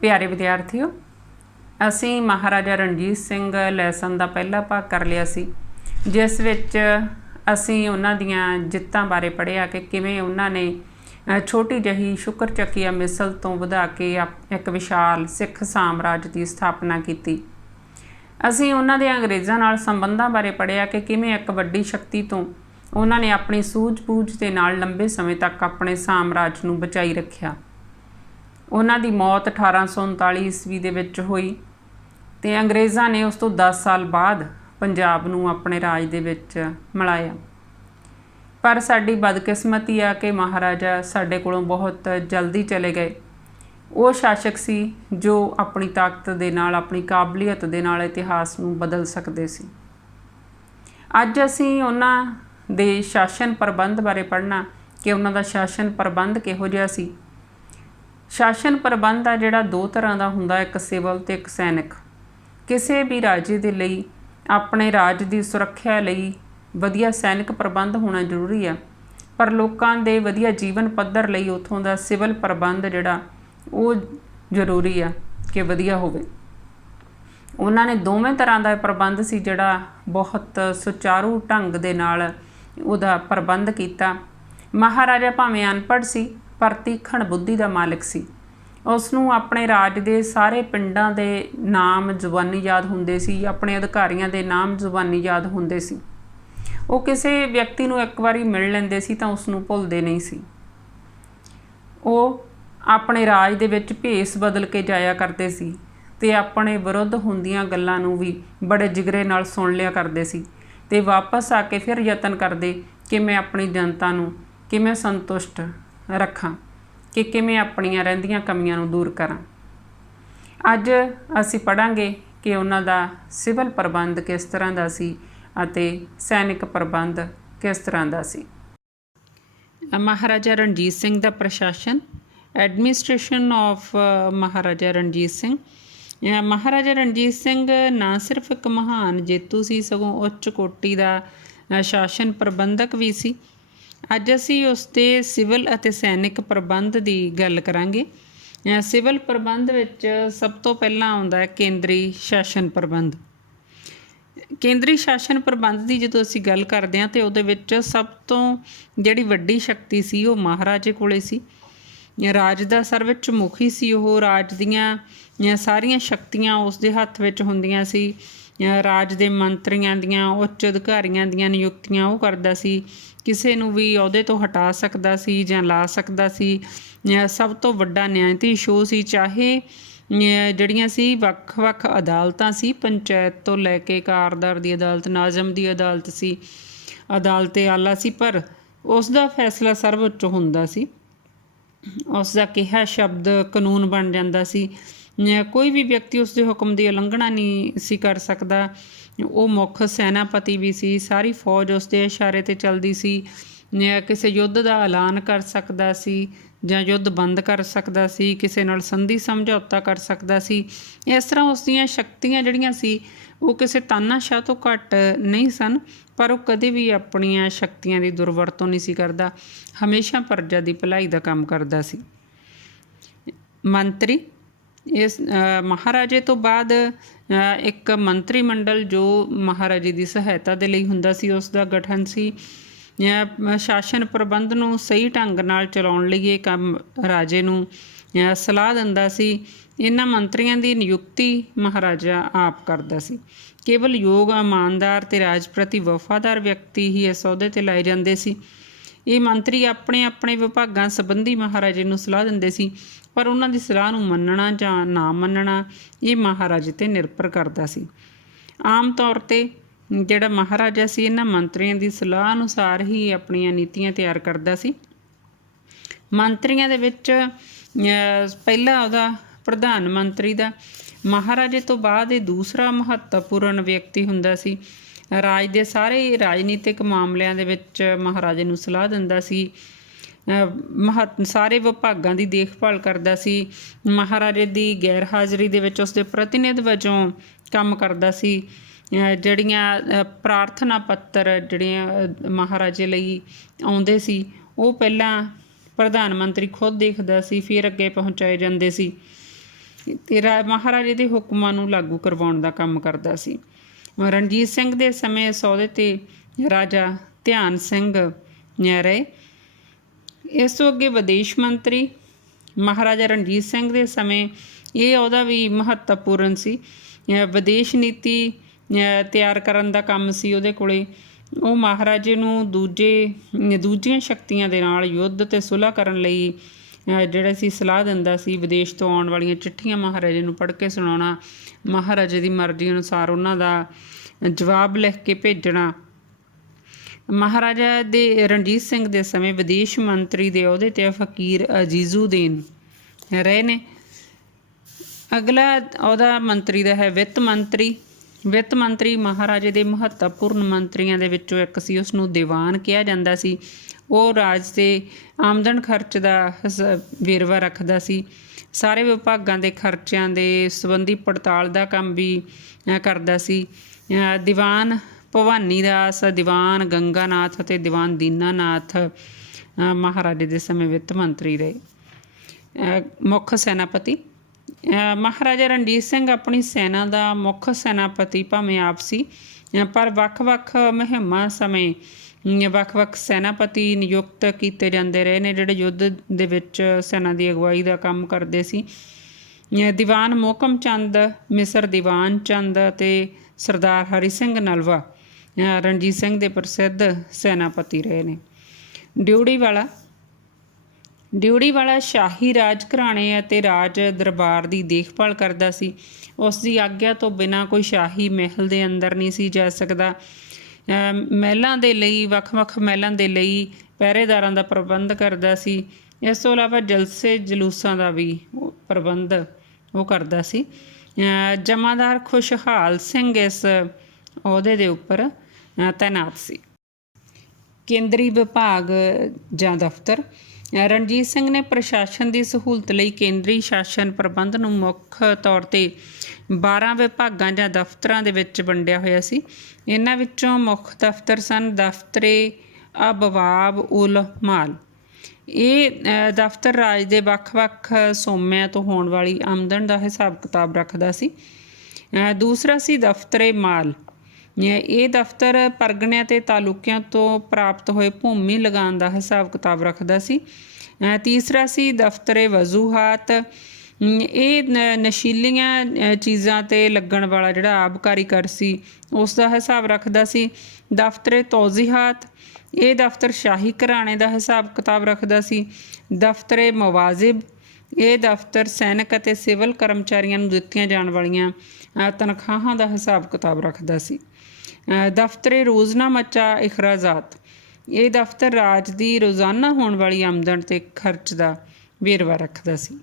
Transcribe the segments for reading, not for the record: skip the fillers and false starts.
प्यारे विद्यार्थियों, ਅਸੀਂ ਮਹਾਰਾਜਾ ਰਣਜੀਤ ਸਿੰਘ ਲੈਸਨ ਦਾ ਪਹਿਲਾ ਭਾਗ ਕਰ ਲਿਆ ਸੀ, ਜਿਸ ਵਿੱਚ ਅਸੀਂ ਉਹਨਾਂ ਦੀਆਂ ਜਿੱਤਾਂ ਬਾਰੇ ਪੜ੍ਹਿਆ ਕਿ ਕਿਵੇਂ ਉਹਨਾਂ ਨੇ ਛੋਟੀ ਜਿਹੀ ਸ਼ੁਕਰ ਚੱਕੀਆ ਮਿਸਲ ਤੋਂ ਵਧਾ ਕੇ ਇੱਕ ਵਿਸ਼ਾਲ ਸਿੱਖ ਸਾਮਰਾਜ ਦੀ ਸਥਾਪਨਾ ਕੀਤੀ। ਅਸੀਂ ਉਹਨਾਂ ਦੇ ਅੰਗਰੇਜ਼ਾਂ ਨਾਲ ਸੰਬੰਧਾਂ ਬਾਰੇ ਪੜ੍ਹਿਆ ਕਿ ਕਿਵੇਂ ਇੱਕ ਵੱਡੀ ਸ਼ਕਤੀ ਤੋਂ ਉਹਨਾਂ ਨੇ ਆਪਣੀ ਸੂਝ-ਬੂਝ ਦੇ ਨਾਲ ਲੰਬੇ ਸਮੇਂ ਤੱਕ ਆਪਣੇ ਸਾਮਰਾਜ ਨੂੰ ਬਚਾਈ ਰੱਖਿਆ। ਉਹਨਾਂ ਦੀ ਮੌਤ 1839 ਈਸਵੀ ਦੇ ਵਿੱਚ ਹੋਈ ਤੇ ਅੰਗਰੇਜ਼ਾਂ ਨੇ ਉਸ ਤੋਂ 10 ਸਾਲ ਬਾਅਦ ਪੰਜਾਬ ਨੂੰ ਆਪਣੇ ਰਾਜ ਦੇ ਵਿੱਚ ਮਿਲਾਇਆ। ਪਰ ਸਾਡੀ ਬਦਕਿਸਮਤੀ ਆ ਕਿ ਮਹਾਰਾਜਾ ਸਾਡੇ ਕੋਲੋਂ ਬਹੁਤ ਜਲਦੀ ਚਲੇ ਗਏ। ਉਹ ਸ਼ਾਸਕ ਸੀ ਜੋ ਆਪਣੀ ਤਾਕਤ ਦੇ ਨਾਲ, ਆਪਣੀ ਕਾਬਲੀਅਤ ਦੇ ਨਾਲ ਇਤਿਹਾਸ ਨੂੰ ਬਦਲ ਸਕਦੇ ਸੀ। ਅੱਜ ਅਸੀਂ ਉਹਨਾਂ ਦੇ ਸ਼ਾਸਨ ਪ੍ਰਬੰਧ ਬਾਰੇ ਪੜ੍ਹਨਾ ਕਿ ਉਹਨਾਂ ਦਾ ਸ਼ਾਸਨ ਪ੍ਰਬੰਧ ਕਿਹੋ ਜਿਹਾ ਸੀ। ਸ਼ਾਸਨ ਪ੍ਰਬੰਧ ਆ ਜਿਹੜਾ ਦੋ ਤਰ੍ਹਾਂ ਦਾ ਹੁੰਦਾ, ਇੱਕ ਸਿਵਲ ਤੇ ਇੱਕ ਸੈਨਿਕ। ਕਿਸੇ ਵੀ ਰਾਜੇ ਦੇ ਲਈ ਆਪਣੇ ਰਾਜ ਦੀ ਸੁਰੱਖਿਆ ਲਈ ਵਧੀਆ ਸੈਨਿਕ ਪ੍ਰਬੰਧ ਹੋਣਾ ਜ਼ਰੂਰੀ ਆ, ਪਰ ਲੋਕਾਂ ਦੇ ਵਧੀਆ ਜੀਵਨ ਪੱਧਰ ਲਈ ਉੱਥੋਂ ਦਾ ਸਿਵਲ ਪ੍ਰਬੰਧ ਜਿਹੜਾ ਉਹ ਜ਼ਰੂਰੀ ਆ ਕਿ ਵਧੀਆ ਹੋਵੇ। ਉਹਨਾਂ ਨੇ ਦੋਵੇਂ ਤਰ੍ਹਾਂ ਦਾ ਪ੍ਰਬੰਧ ਸੀ ਜਿਹੜਾ ਬਹੁਤ ਸੁਚਾਰੂ ਢੰਗ ਦੇ ਨਾਲ ਉਹਦਾ ਪ੍ਰਬੰਧ ਕੀਤਾ। ਮਹਾਰਾਜਾ ਭਾਵੇਂ ਅਨਪੜ੍ਹ ਸੀ ਪਰ ਤੀਖਣ ਬੁੱਧੀ ਦਾ ਮਾਲਕ ਸੀ। ਉਸ ਨੂੰ ਆਪਣੇ ਰਾਜ ਦੇ ਸਾਰੇ ਪਿੰਡਾਂ ਦੇ ਨਾਮ ਜ਼ੁਬਾਨੀ ਯਾਦ ਹੁੰਦੇ ਸੀ, ਆਪਣੇ ਅਧਿਕਾਰੀਆਂ ਦੇ ਨਾਮ ਜ਼ੁਬਾਨੀ ਯਾਦ ਹੁੰਦੇ ਸੀ। ਉਹ ਕਿਸੇ ਵਿਅਕਤੀ ਨੂੰ ਇੱਕ ਵਾਰੀ ਮਿਲ ਲੈਂਦੇ ਸੀ ਤਾਂ ਉਸ ਨੂੰ ਭੁੱਲਦੇ ਨਹੀਂ ਸੀ। ਉਹ ਆਪਣੇ ਰਾਜ ਦੇ ਵਿੱਚ ਭੇਸ ਬਦਲ ਕੇ ਜਾਇਆ ਕਰਦੇ ਸੀ ਤੇ ਆਪਣੇ ਵਿਰੁੱਧ ਹੁੰਦੀਆਂ ਗੱਲਾਂ ਨੂੰ ਵੀ ਬੜੇ ਜਿਗਰੇ ਨਾਲ ਸੁਣ ਲਿਆ ਕਰਦੇ ਸੀ ਤੇ ਵਾਪਸ ਆ ਕੇ ਫਿਰ ਯਤਨ ਕਰਦੇ ਕਿ ਮੈਂ ਆਪਣੀ ਜਨਤਾ ਨੂੰ ਕਿਵੇਂ ਸੰਤੁਸ਼ਟ ਰੱਖਾਂ, ਕਿ ਕਿਵੇਂ ਆਪਣੀਆਂ ਰਹਿੰਦੀਆਂ ਕਮੀਆਂ ਨੂੰ ਦੂਰ ਕਰਾਂ। ਅੱਜ ਅਸੀਂ ਪੜ੍ਹਾਂਗੇ ਕਿ ਉਹਨਾਂ ਦਾ ਸਿਵਲ ਪ੍ਰਬੰਧ ਕਿਸ ਤਰ੍ਹਾਂ ਦਾ ਸੀ ਅਤੇ ਸੈਨਿਕ ਪ੍ਰਬੰਧ ਕਿਸ ਤਰ੍ਹਾਂ ਦਾ ਸੀ। ਮਹਾਰਾਜਾ ਰਣਜੀਤ ਸਿੰਘ ਦਾ ਪ੍ਰਸ਼ਾਸਨ, ਐਡਮਿਨਿਸਟ੍ਰੇਸ਼ਨ ਆਫ ਮਹਾਰਾਜਾ ਰਣਜੀਤ ਸਿੰਘ। ਮਹਾਰਾਜਾ ਰਣਜੀਤ ਸਿੰਘ ਨਾ ਸਿਰਫ ਇੱਕ ਮਹਾਨ ਜੇਤੂ ਸੀ, ਸਗੋਂ ਉੱਚ ਕੋਟੀ ਦਾ ਸ਼ਾਸਨ ਪ੍ਰਬੰਧਕ ਵੀ ਸੀ। ਅੱਜ ਅਸੀਂ ਉਸ ਦੇ ਸਿਵਲ ਅਤੇ ਸੈਨਿਕ ਪ੍ਰਬੰਧ ਦੀ ਗੱਲ ਕਰਾਂਗੇ। ਸਿਵਲ ਪ੍ਰਬੰਧ ਵਿੱਚ ਸਭ ਤੋਂ ਪਹਿਲਾਂ ਆਉਂਦਾ ਕੇਂਦਰੀ ਸ਼ਾਸਨ ਪ੍ਰਬੰਧ। ਕੇਂਦਰੀ ਸ਼ਾਸਨ ਪ੍ਰਬੰਧ ਦੀ ਜਦੋਂ ਅਸੀਂ ਗੱਲ ਕਰਦੇ ਹਾਂ ਤਾਂ ਉਹਦੇ ਵਿੱਚ ਸਭ ਤੋਂ ਜਿਹੜੀ ਵੱਡੀ ਸ਼ਕਤੀ ਸੀ ਉਹ ਮਹਾਰਾਜੇ ਕੋਲੇ ਸੀ। ਰਾਜ ਦਾ ਸਰਵਉੱਚ ਮੁਖੀ ਸੀ ਉਹ। ਰਾਜ ਦੀਆਂ ਸਾਰੀਆਂ ਸ਼ਕਤੀਆਂ ਉਸ ਦੇ ਹੱਥ ਵਿੱਚ ਹੁੰਦੀਆਂ ਸੀ। ਰਾਜ ਦੇ ਮੰਤਰੀਆਂ ਦੀਆਂ, ਉੱਚ ਅਧਿਕਾਰੀਆਂ ਦੀਆਂ ਨਿਯੁਕਤੀਆਂ ਉਹ ਕਰਦਾ ਸੀ। ਕਿਸੇ ਨੂੰ ਵੀ ਅਹੁਦੇ ਤੋਂ ਹਟਾ ਸਕਦਾ ਸੀ ਜਾਂ ਲਾ ਸਕਦਾ ਸੀ। ਸਭ ਤੋਂ ਵੱਡਾ ਨਿਆਂਧੀਸ਼ ਉਹ ਸੀ। ਚਾਹੇ ਜਿਹੜੀਆਂ ਸੀ ਵੱਖ-ਵੱਖ ਅਦਾਲਤਾਂ ਸੀ, ਪੰਚਾਇਤ ਤੋਂ ਲੈ ਕੇ ਕਾਰਦਾਰ ਦੀ ਅਦਾਲਤ, ਨਾਜ਼ਮ ਦੀ ਅਦਾਲਤ ਸੀ, ਅਦਾਲਤ ਆਲਾ ਸੀ, ਪਰ ਉਸ ਦਾ ਫੈਸਲਾ ਸਰਵਉੱਚ ਹੁੰਦਾ ਸੀ। ਉਸ ਦਾ ਕਿਹਾ ਸ਼ਬਦ ਕਾਨੂੰਨ ਬਣ ਜਾਂਦਾ ਸੀ। ਕੋਈ ਵੀ ਵਿਅਕਤੀ ਉਸ ਦੇ ਹੁਕਮ ਦੀ ਉਲੰਘਣਾ ਨਹੀਂ ਸੀ ਕਰ ਸਕਦਾ। ਉਹ ਮੁੱਖ ਸੈਨਾਪਤੀ ਵੀ ਸੀ। ਸਾਰੀ ਫੌਜ ਉਸ ਦੇ ਇਸ਼ਾਰੇ 'ਤੇ ਚੱਲਦੀ ਸੀ। ਕਿਸੇ ਯੁੱਧ ਦਾ ਐਲਾਨ ਕਰ ਸਕਦਾ ਸੀ ਜਾਂ ਯੁੱਧ ਬੰਦ ਕਰ ਸਕਦਾ ਸੀ, ਕਿਸੇ ਨਾਲ ਸੰਧੀ ਸਮਝੌਤਾ ਕਰ ਸਕਦਾ ਸੀ। ਇਸ ਤਰ੍ਹਾਂ ਉਸ ਦੀਆਂ ਸ਼ਕਤੀਆਂ ਜਿਹੜੀਆਂ ਸੀ ਉਹ ਕਿਸੇ ਤਾਨਾਸ਼ਾਹ ਤੋਂ ਘੱਟ ਨਹੀਂ ਸਨ, ਪਰ ਉਹ ਕਦੇ ਵੀ ਆਪਣੀਆਂ ਸ਼ਕਤੀਆਂ ਦੀ ਦੁਰਵਰਤੋਂ ਨਹੀਂ ਸੀ ਕਰਦਾ। ਹਮੇਸ਼ਾ ਪ੍ਰਜਾ ਦੀ ਭਲਾਈ ਦਾ ਕੰਮ ਕਰਦਾ ਸੀ। ਮੰਤਰੀ, ਇਸ ਮਹਾਰਾਜੇ ਤੋਂ ਬਾਅਦ ਇੱਕ ਮੰਤਰੀ ਮੰਡਲ ਜੋ ਮਹਾਰਾਜੇ ਦੀ ਸਹਾਇਤਾ ਦੇ ਲਈ ਹੁੰਦਾ ਸੀ, ਉਸ ਦਾ ਗਠਨ ਸੀ। ਸ਼ਾਸਨ ਪ੍ਰਬੰਧ ਨੂੰ ਸਹੀ ਢੰਗ ਨਾਲ ਚਲਾਉਣ ਲਈ ਇਹ ਕੰਮ ਰਾਜੇ ਨੂੰ ਸਲਾਹ ਦਿੰਦਾ ਸੀ। ਇਹਨਾਂ ਮੰਤਰੀਆਂ ਦੀ ਨਿਯੁਕਤੀ ਮਹਾਰਾਜਾ ਆਪ ਕਰਦਾ ਸੀ। ਕੇਵਲ ਯੋਗ, ਇਮਾਨਦਾਰ ਅਤੇ ਰਾਜ ਪ੍ਰਤੀ ਵਫਾਦਾਰ ਵਿਅਕਤੀ ਹੀ ਇਸ ਅਹੁਦੇ 'ਤੇ ਲਾਏ ਜਾਂਦੇ ਸੀ। ਇਹ ਮੰਤਰੀ ਆਪਣੇ ਆਪਣੇ ਵਿਭਾਗਾਂ ਸੰਬੰਧੀ ਮਹਾਰਾਜੇ ਨੂੰ ਸਲਾਹ ਦਿੰਦੇ ਸੀ, ਪਰ ਉਹਨਾਂ ਦੀ ਸਲਾਹ ਨੂੰ ਮੰਨਣਾ ਜਾਂ ਨਾ ਮੰਨਣਾ ਇਹ ਮਹਾਰਾਜੇ 'ਤੇ ਨਿਰਭਰ ਕਰਦਾ ਸੀ। ਆਮ ਤੌਰ 'ਤੇ ਜਿਹੜਾ ਮਹਾਰਾਜਾ ਸੀ ਇਹਨਾਂ ਮੰਤਰੀਆਂ ਦੀ ਸਲਾਹ ਅਨੁਸਾਰ ਹੀ ਆਪਣੀਆਂ ਨੀਤੀਆਂ ਤਿਆਰ ਕਰਦਾ ਸੀ। ਮੰਤਰੀਆਂ ਦੇ ਵਿੱਚ ਪਹਿਲਾ ਉਹਦਾ ਪ੍ਰਧਾਨ ਮੰਤਰੀ ਦਾ। ਮਹਾਰਾਜੇ ਤੋਂ ਬਾਅਦ ਇਹ ਦੂਸਰਾ ਮਹੱਤਵਪੂਰਨ ਵਿਅਕਤੀ ਹੁੰਦਾ ਸੀ। ਰਾਜ ਦੇ ਸਾਰੇ ਰਾਜਨੀਤਿਕ ਮਾਮਲਿਆਂ ਦੇ ਵਿੱਚ ਮਹਾਰਾਜੇ ਨੂੰ ਸਲਾਹ ਦਿੰਦਾ ਸੀ। ਸਾਰੇ ਵਿਭਾਗਾਂ ਦੀ ਦੇਖਭਾਲ ਕਰਦਾ ਸੀ। ਮਹਾਰਾਜੇ ਦੀ ਗੈਰ ਹਾਜ਼ਰੀ ਦੇ ਵਿੱਚ ਉਸਦੇ ਪ੍ਰਤੀਨਿਧ ਵਜੋਂ ਕੰਮ ਕਰਦਾ ਸੀ। ਜਿਹੜੀਆਂ ਪ੍ਰਾਰਥਨਾ ਪੱਤਰ ਜਿਹੜੀਆਂ ਮਹਾਰਾਜੇ ਲਈ ਆਉਂਦੇ ਸੀ ਉਹ ਪਹਿਲਾਂ ਪ੍ਰਧਾਨ ਮੰਤਰੀ ਖੁਦ ਦੇਖਦਾ ਸੀ, ਫਿਰ ਅੱਗੇ ਪਹੁੰਚਾਏ ਜਾਂਦੇ ਸੀ। ਤੇ ਮਹਾਰਾਜੇ ਦੇ ਹੁਕਮਾਂ ਨੂੰ ਲਾਗੂ ਕਰਵਾਉਣ ਦਾ ਕੰਮ ਕਰਦਾ ਸੀ। ਰਣਜੀਤ ਸਿੰਘ ਦੇ ਸਮੇਂ ਸਹੁਰੇ 'ਤੇ ਰਾਜਾ ਧਿਆਨ ਸਿੰਘ ਰਹੇ। ਇਸ ਤੋਂ ਅੱਗੇ ਵਿਦੇਸ਼ ਮੰਤਰੀ ਮਹਾਰਾਜਾ ਰਣਜੀਤ ਸਿੰਘ ਦੇ ਸਮੇਂ ਇਹ ਅਹੁਦਾ ਵੀ ਮਹੱਤਵਪੂਰਨ ਸੀ। ਵਿਦੇਸ਼ ਨੀਤੀ ਤਿਆਰ ਕਰਨ ਦਾ ਕੰਮ ਸੀ ਉਹਦੇ ਕੋਲੇ। ਉਹ ਮਹਾਰਾਜੇ ਨੂੰ ਦੂਜੀਆਂ ਸ਼ਕਤੀਆਂ ਦੇ ਨਾਲ ਯੁੱਧ ਅਤੇ ਸੁਲ੍ਹਾ ਕਰਨ ਲਈ ਜਿਹੜਾ ਸੀ ਸਲਾਹ ਦਿੰਦਾ ਸੀ। ਵਿਦੇਸ਼ ਤੋਂ ਆਉਣ ਵਾਲੀਆਂ ਚਿੱਠੀਆਂ ਮਹਾਰਾਜੇ ਨੂੰ ਪੜ੍ਹ ਕੇ ਸੁਣਾਉਣਾ, ਮਹਾਰਾਜੇ ਦੀ ਮਰਜ਼ੀ ਅਨੁਸਾਰ ਉਹਨਾਂ ਦਾ ਜਵਾਬ ਲਿਖ ਕੇ ਭੇਜਣਾ। ਮਹਾਰਾਜਾ ਦੇ ਰਣਜੀਤ ਸਿੰਘ ਦੇ ਸਮੇਂ ਵਿਦੇਸ਼ ਮੰਤਰੀ ਦੇ ਅਹੁਦੇ 'ਤੇ ਫਕੀਰ ਅਜ਼ੀਜ਼ੁਦੀਨ ਰਹੇ ਨੇ। ਅਗਲਾ ਅਹੁਦਾ ਮੰਤਰੀ ਦਾ ਹੈ ਵਿੱਤ ਮੰਤਰੀ। ਵਿੱਤ ਮੰਤਰੀ ਮਹਾਰਾਜੇ ਦੇ ਮਹੱਤਵਪੂਰਨ ਮੰਤਰੀਆਂ ਦੇ ਵਿੱਚੋਂ ਇੱਕ ਸੀ। ਉਸ ਨੂੰ ਦੀਵਾਨ ਕਿਹਾ ਜਾਂਦਾ ਸੀ। ਉਹ ਰਾਜ ਦੇ ਆਮਦਨ ਖਰਚ ਦਾ ਵੇਰਵਾ ਰੱਖਦਾ ਸੀ। ਸਾਰੇ ਵਿਭਾਗਾਂ ਦੇ ਖਰਚਿਆਂ ਦੇ ਸੰਬੰਧੀ ਪੜਤਾਲ ਦਾ ਕੰਮ ਵੀ ਕਰਦਾ ਸੀ। ਦੀਵਾਨ ਭਵਾਨੀ ਦਾਸ, ਦੀਵਾਨ ਗੰਗਾਨਾਥ ਅਤੇ ਦੀਵਾਨ ਦੀਨਾਨਾਥ ਮਹਾਰਾਜੇ ਦੇ ਸਮੇਂ ਵਿੱਤ ਮੰਤਰੀ ਰਹੇ। ਮੁੱਖ ਸੈਨਾਪਤੀ ਮਹਾਰਾਜਾ ਰਣਜੀਤ ਸਿੰਘ ਆਪਣੀ ਸੈਨਾ ਦਾ ਮੁੱਖ ਸੈਨਾਪਤੀ ਭਾਵੇਂ ਆਪ ਸੀ, ਪਰ ਵੱਖ-ਵੱਖ ਮੁਹਿੰਮਾਂ ਸਮੇਂ ਵੱਖ-ਵੱਖ ਸੈਨਾਪਤੀ ਨਿਯੁਕਤ ਕੀਤੇ ਜਾਂਦੇ ਰਹੇ ਨੇ, ਜਿਹੜੇ ਯੁੱਧ ਦੇ ਵਿੱਚ ਸੈਨਾ ਦੀ ਅਗਵਾਈ ਦਾ ਕੰਮ ਕਰਦੇ ਸੀ। ਦੀਵਾਨ ਮੋਹਕਮ ਚੰਦ, ਮਿਸਰ ਦੀਵਾਨ ਚੰਦ ਅਤੇ ਸਰਦਾਰ ਹਰੀ ਸਿੰਘ ਨਲਵਾ ਰਣਜੀਤ ਸਿੰਘ ਦੇ ਪ੍ਰਸਿੱਧ ਸੈਨਾਪਤੀ ਰਹੇ ਨੇ। ਡਿਊੜੀ ਵਾਲਾ ਸ਼ਾਹੀ ਰਾਜ ਘਰਾਣੇ ਅਤੇ ਰਾਜ ਦਰਬਾਰ ਦੀ ਦੇਖਭਾਲ ਕਰਦਾ ਸੀ। ਉਸ ਦੀ ਆਗਿਆ ਤੋਂ ਬਿਨਾਂ ਕੋਈ ਸ਼ਾਹੀ ਮਹਿਲ ਦੇ ਅੰਦਰ ਨਹੀਂ ਸੀ ਜਾ ਸਕਦਾ। ਮਹਿਲਾਂ ਦੇ ਲਈ ਵੱਖ-ਵੱਖ ਮਹਿਲਾਂ ਦੇ ਲਈ ਪਹਿਰੇਦਾਰਾਂ ਦਾ ਪ੍ਰਬੰਧ ਕਰਦਾ ਸੀ। ਇਸ ਤੋਂ ਇਲਾਵਾ ਜਲਸੇ ਜਲੂਸਾਂ ਦਾ ਵੀ ਪ੍ਰਬੰਧ ਉਹ ਕਰਦਾ ਸੀ। ਜਮਾਦਾਰ ਖੁਸ਼ਹਾਲ ਸਿੰਘ ਇਸ ਅਹੁਦੇ ਦੇ ਉੱਪਰ ਤੈਨਾਤ ਸੀ। ਕੇਂਦਰੀ ਵਿਭਾਗ ਜਾਂ ਦਫ਼ਤਰ ਰਣਜੀਤ ਸਿੰਘ ਨੇ ਪ੍ਰਸ਼ਾਸਨ ਦੀ ਸਹੂਲਤ ਲਈ ਕੇਂਦਰੀ ਸ਼ਾਸਨ ਪ੍ਰਬੰਧ ਨੂੰ ਮੁੱਖ ਤੌਰ 'ਤੇ 12 ਵਿਭਾਗਾਂ ਜਾਂ ਦਫ਼ਤਰਾਂ ਦੇ ਵਿੱਚ ਵੰਡਿਆ ਹੋਇਆ ਸੀ। ਇਹਨਾਂ ਵਿੱਚੋਂ ਮੁੱਖ ਦਫ਼ਤਰ ਸਨ ਦਫ਼ਤਰੇ ਅਬਵਾਬ ਉਲ ਮਾਲ। ਇਹ ਦਫ਼ਤਰ ਰਾਜ ਦੇ ਵੱਖ-ਵੱਖ ਸੋਮਿਆਂ ਤੋਂ ਹੋਣ ਵਾਲੀ ਆਮਦਨ ਦਾ ਹਿਸਾਬ ਕਿਤਾਬ ਰੱਖਦਾ ਸੀ। ਦੂਸਰਾ ਸੀ ਦਫ਼ਤਰੇ ਮਾਲ। ਇਹ ਦਫ਼ਤਰ ਪਰਗਣਿਆਂ ਅਤੇ ਤਾਲੁਕਿਆਂ ਤੋਂ ਪ੍ਰਾਪਤ ਹੋਏ ਭੂਮੀ ਲਗਾਨ ਦਾ ਹਿਸਾਬ ਕਿਤਾਬ ਰੱਖਦਾ ਸੀ। ਤੀਸਰਾ ਸੀ ਦਫ਼ਤਰੇ ਵਜ਼ੂਹਾਤ। ਇਹ ਨਸ਼ੀਲੀਆਂ ਚੀਜ਼ਾਂ 'ਤੇ ਲੱਗਣ ਵਾਲਾ ਜਿਹੜਾ ਆਬਕਾਰੀ ਕਰ ਸੀ ਉਸ ਦਾ ਹਿਸਾਬ ਰੱਖਦਾ ਸੀ। ਦਫ਼ਤਰੇ ਤੌਜ਼ੀਹਾਤ। ਇਹ ਦਫ਼ਤਰ ਸ਼ਾਹੀ ਘਰਾਣੇ ਦਾ ਹਿਸਾਬ ਕਿਤਾਬ ਰੱਖਦਾ ਸੀ। ਦਫ਼ਤਰੇ ਮਵਾਜ਼ਿਬ। ਇਹ ਦਫ਼ਤਰ ਸੈਨਿਕ ਅਤੇ ਸਿਵਲ ਕਰਮਚਾਰੀਆਂ ਨੂੰ ਦਿੱਤੀਆਂ ਜਾਣ ਵਾਲੀਆਂ ਤਨਖਾਹਾਂ ਦਾ ਹਿਸਾਬ ਕਿਤਾਬ ਰੱਖਦਾ ਸੀ। ਦਫ਼ਤਰੇ ਰੋਜ਼ਨਾਮਚਾ ਇਖਰਾਜਾਤ। ਇਹ ਦਫ਼ਤਰ ਰਾਜ ਦੀ ਰੋਜ਼ਾਨਾ ਹੋਣ ਵਾਲੀ ਆਮਦਨ ਅਤੇ ਖਰਚ ਦਾ ਵੇਰਵਾ ਰੱਖਦਾ ਸੀ।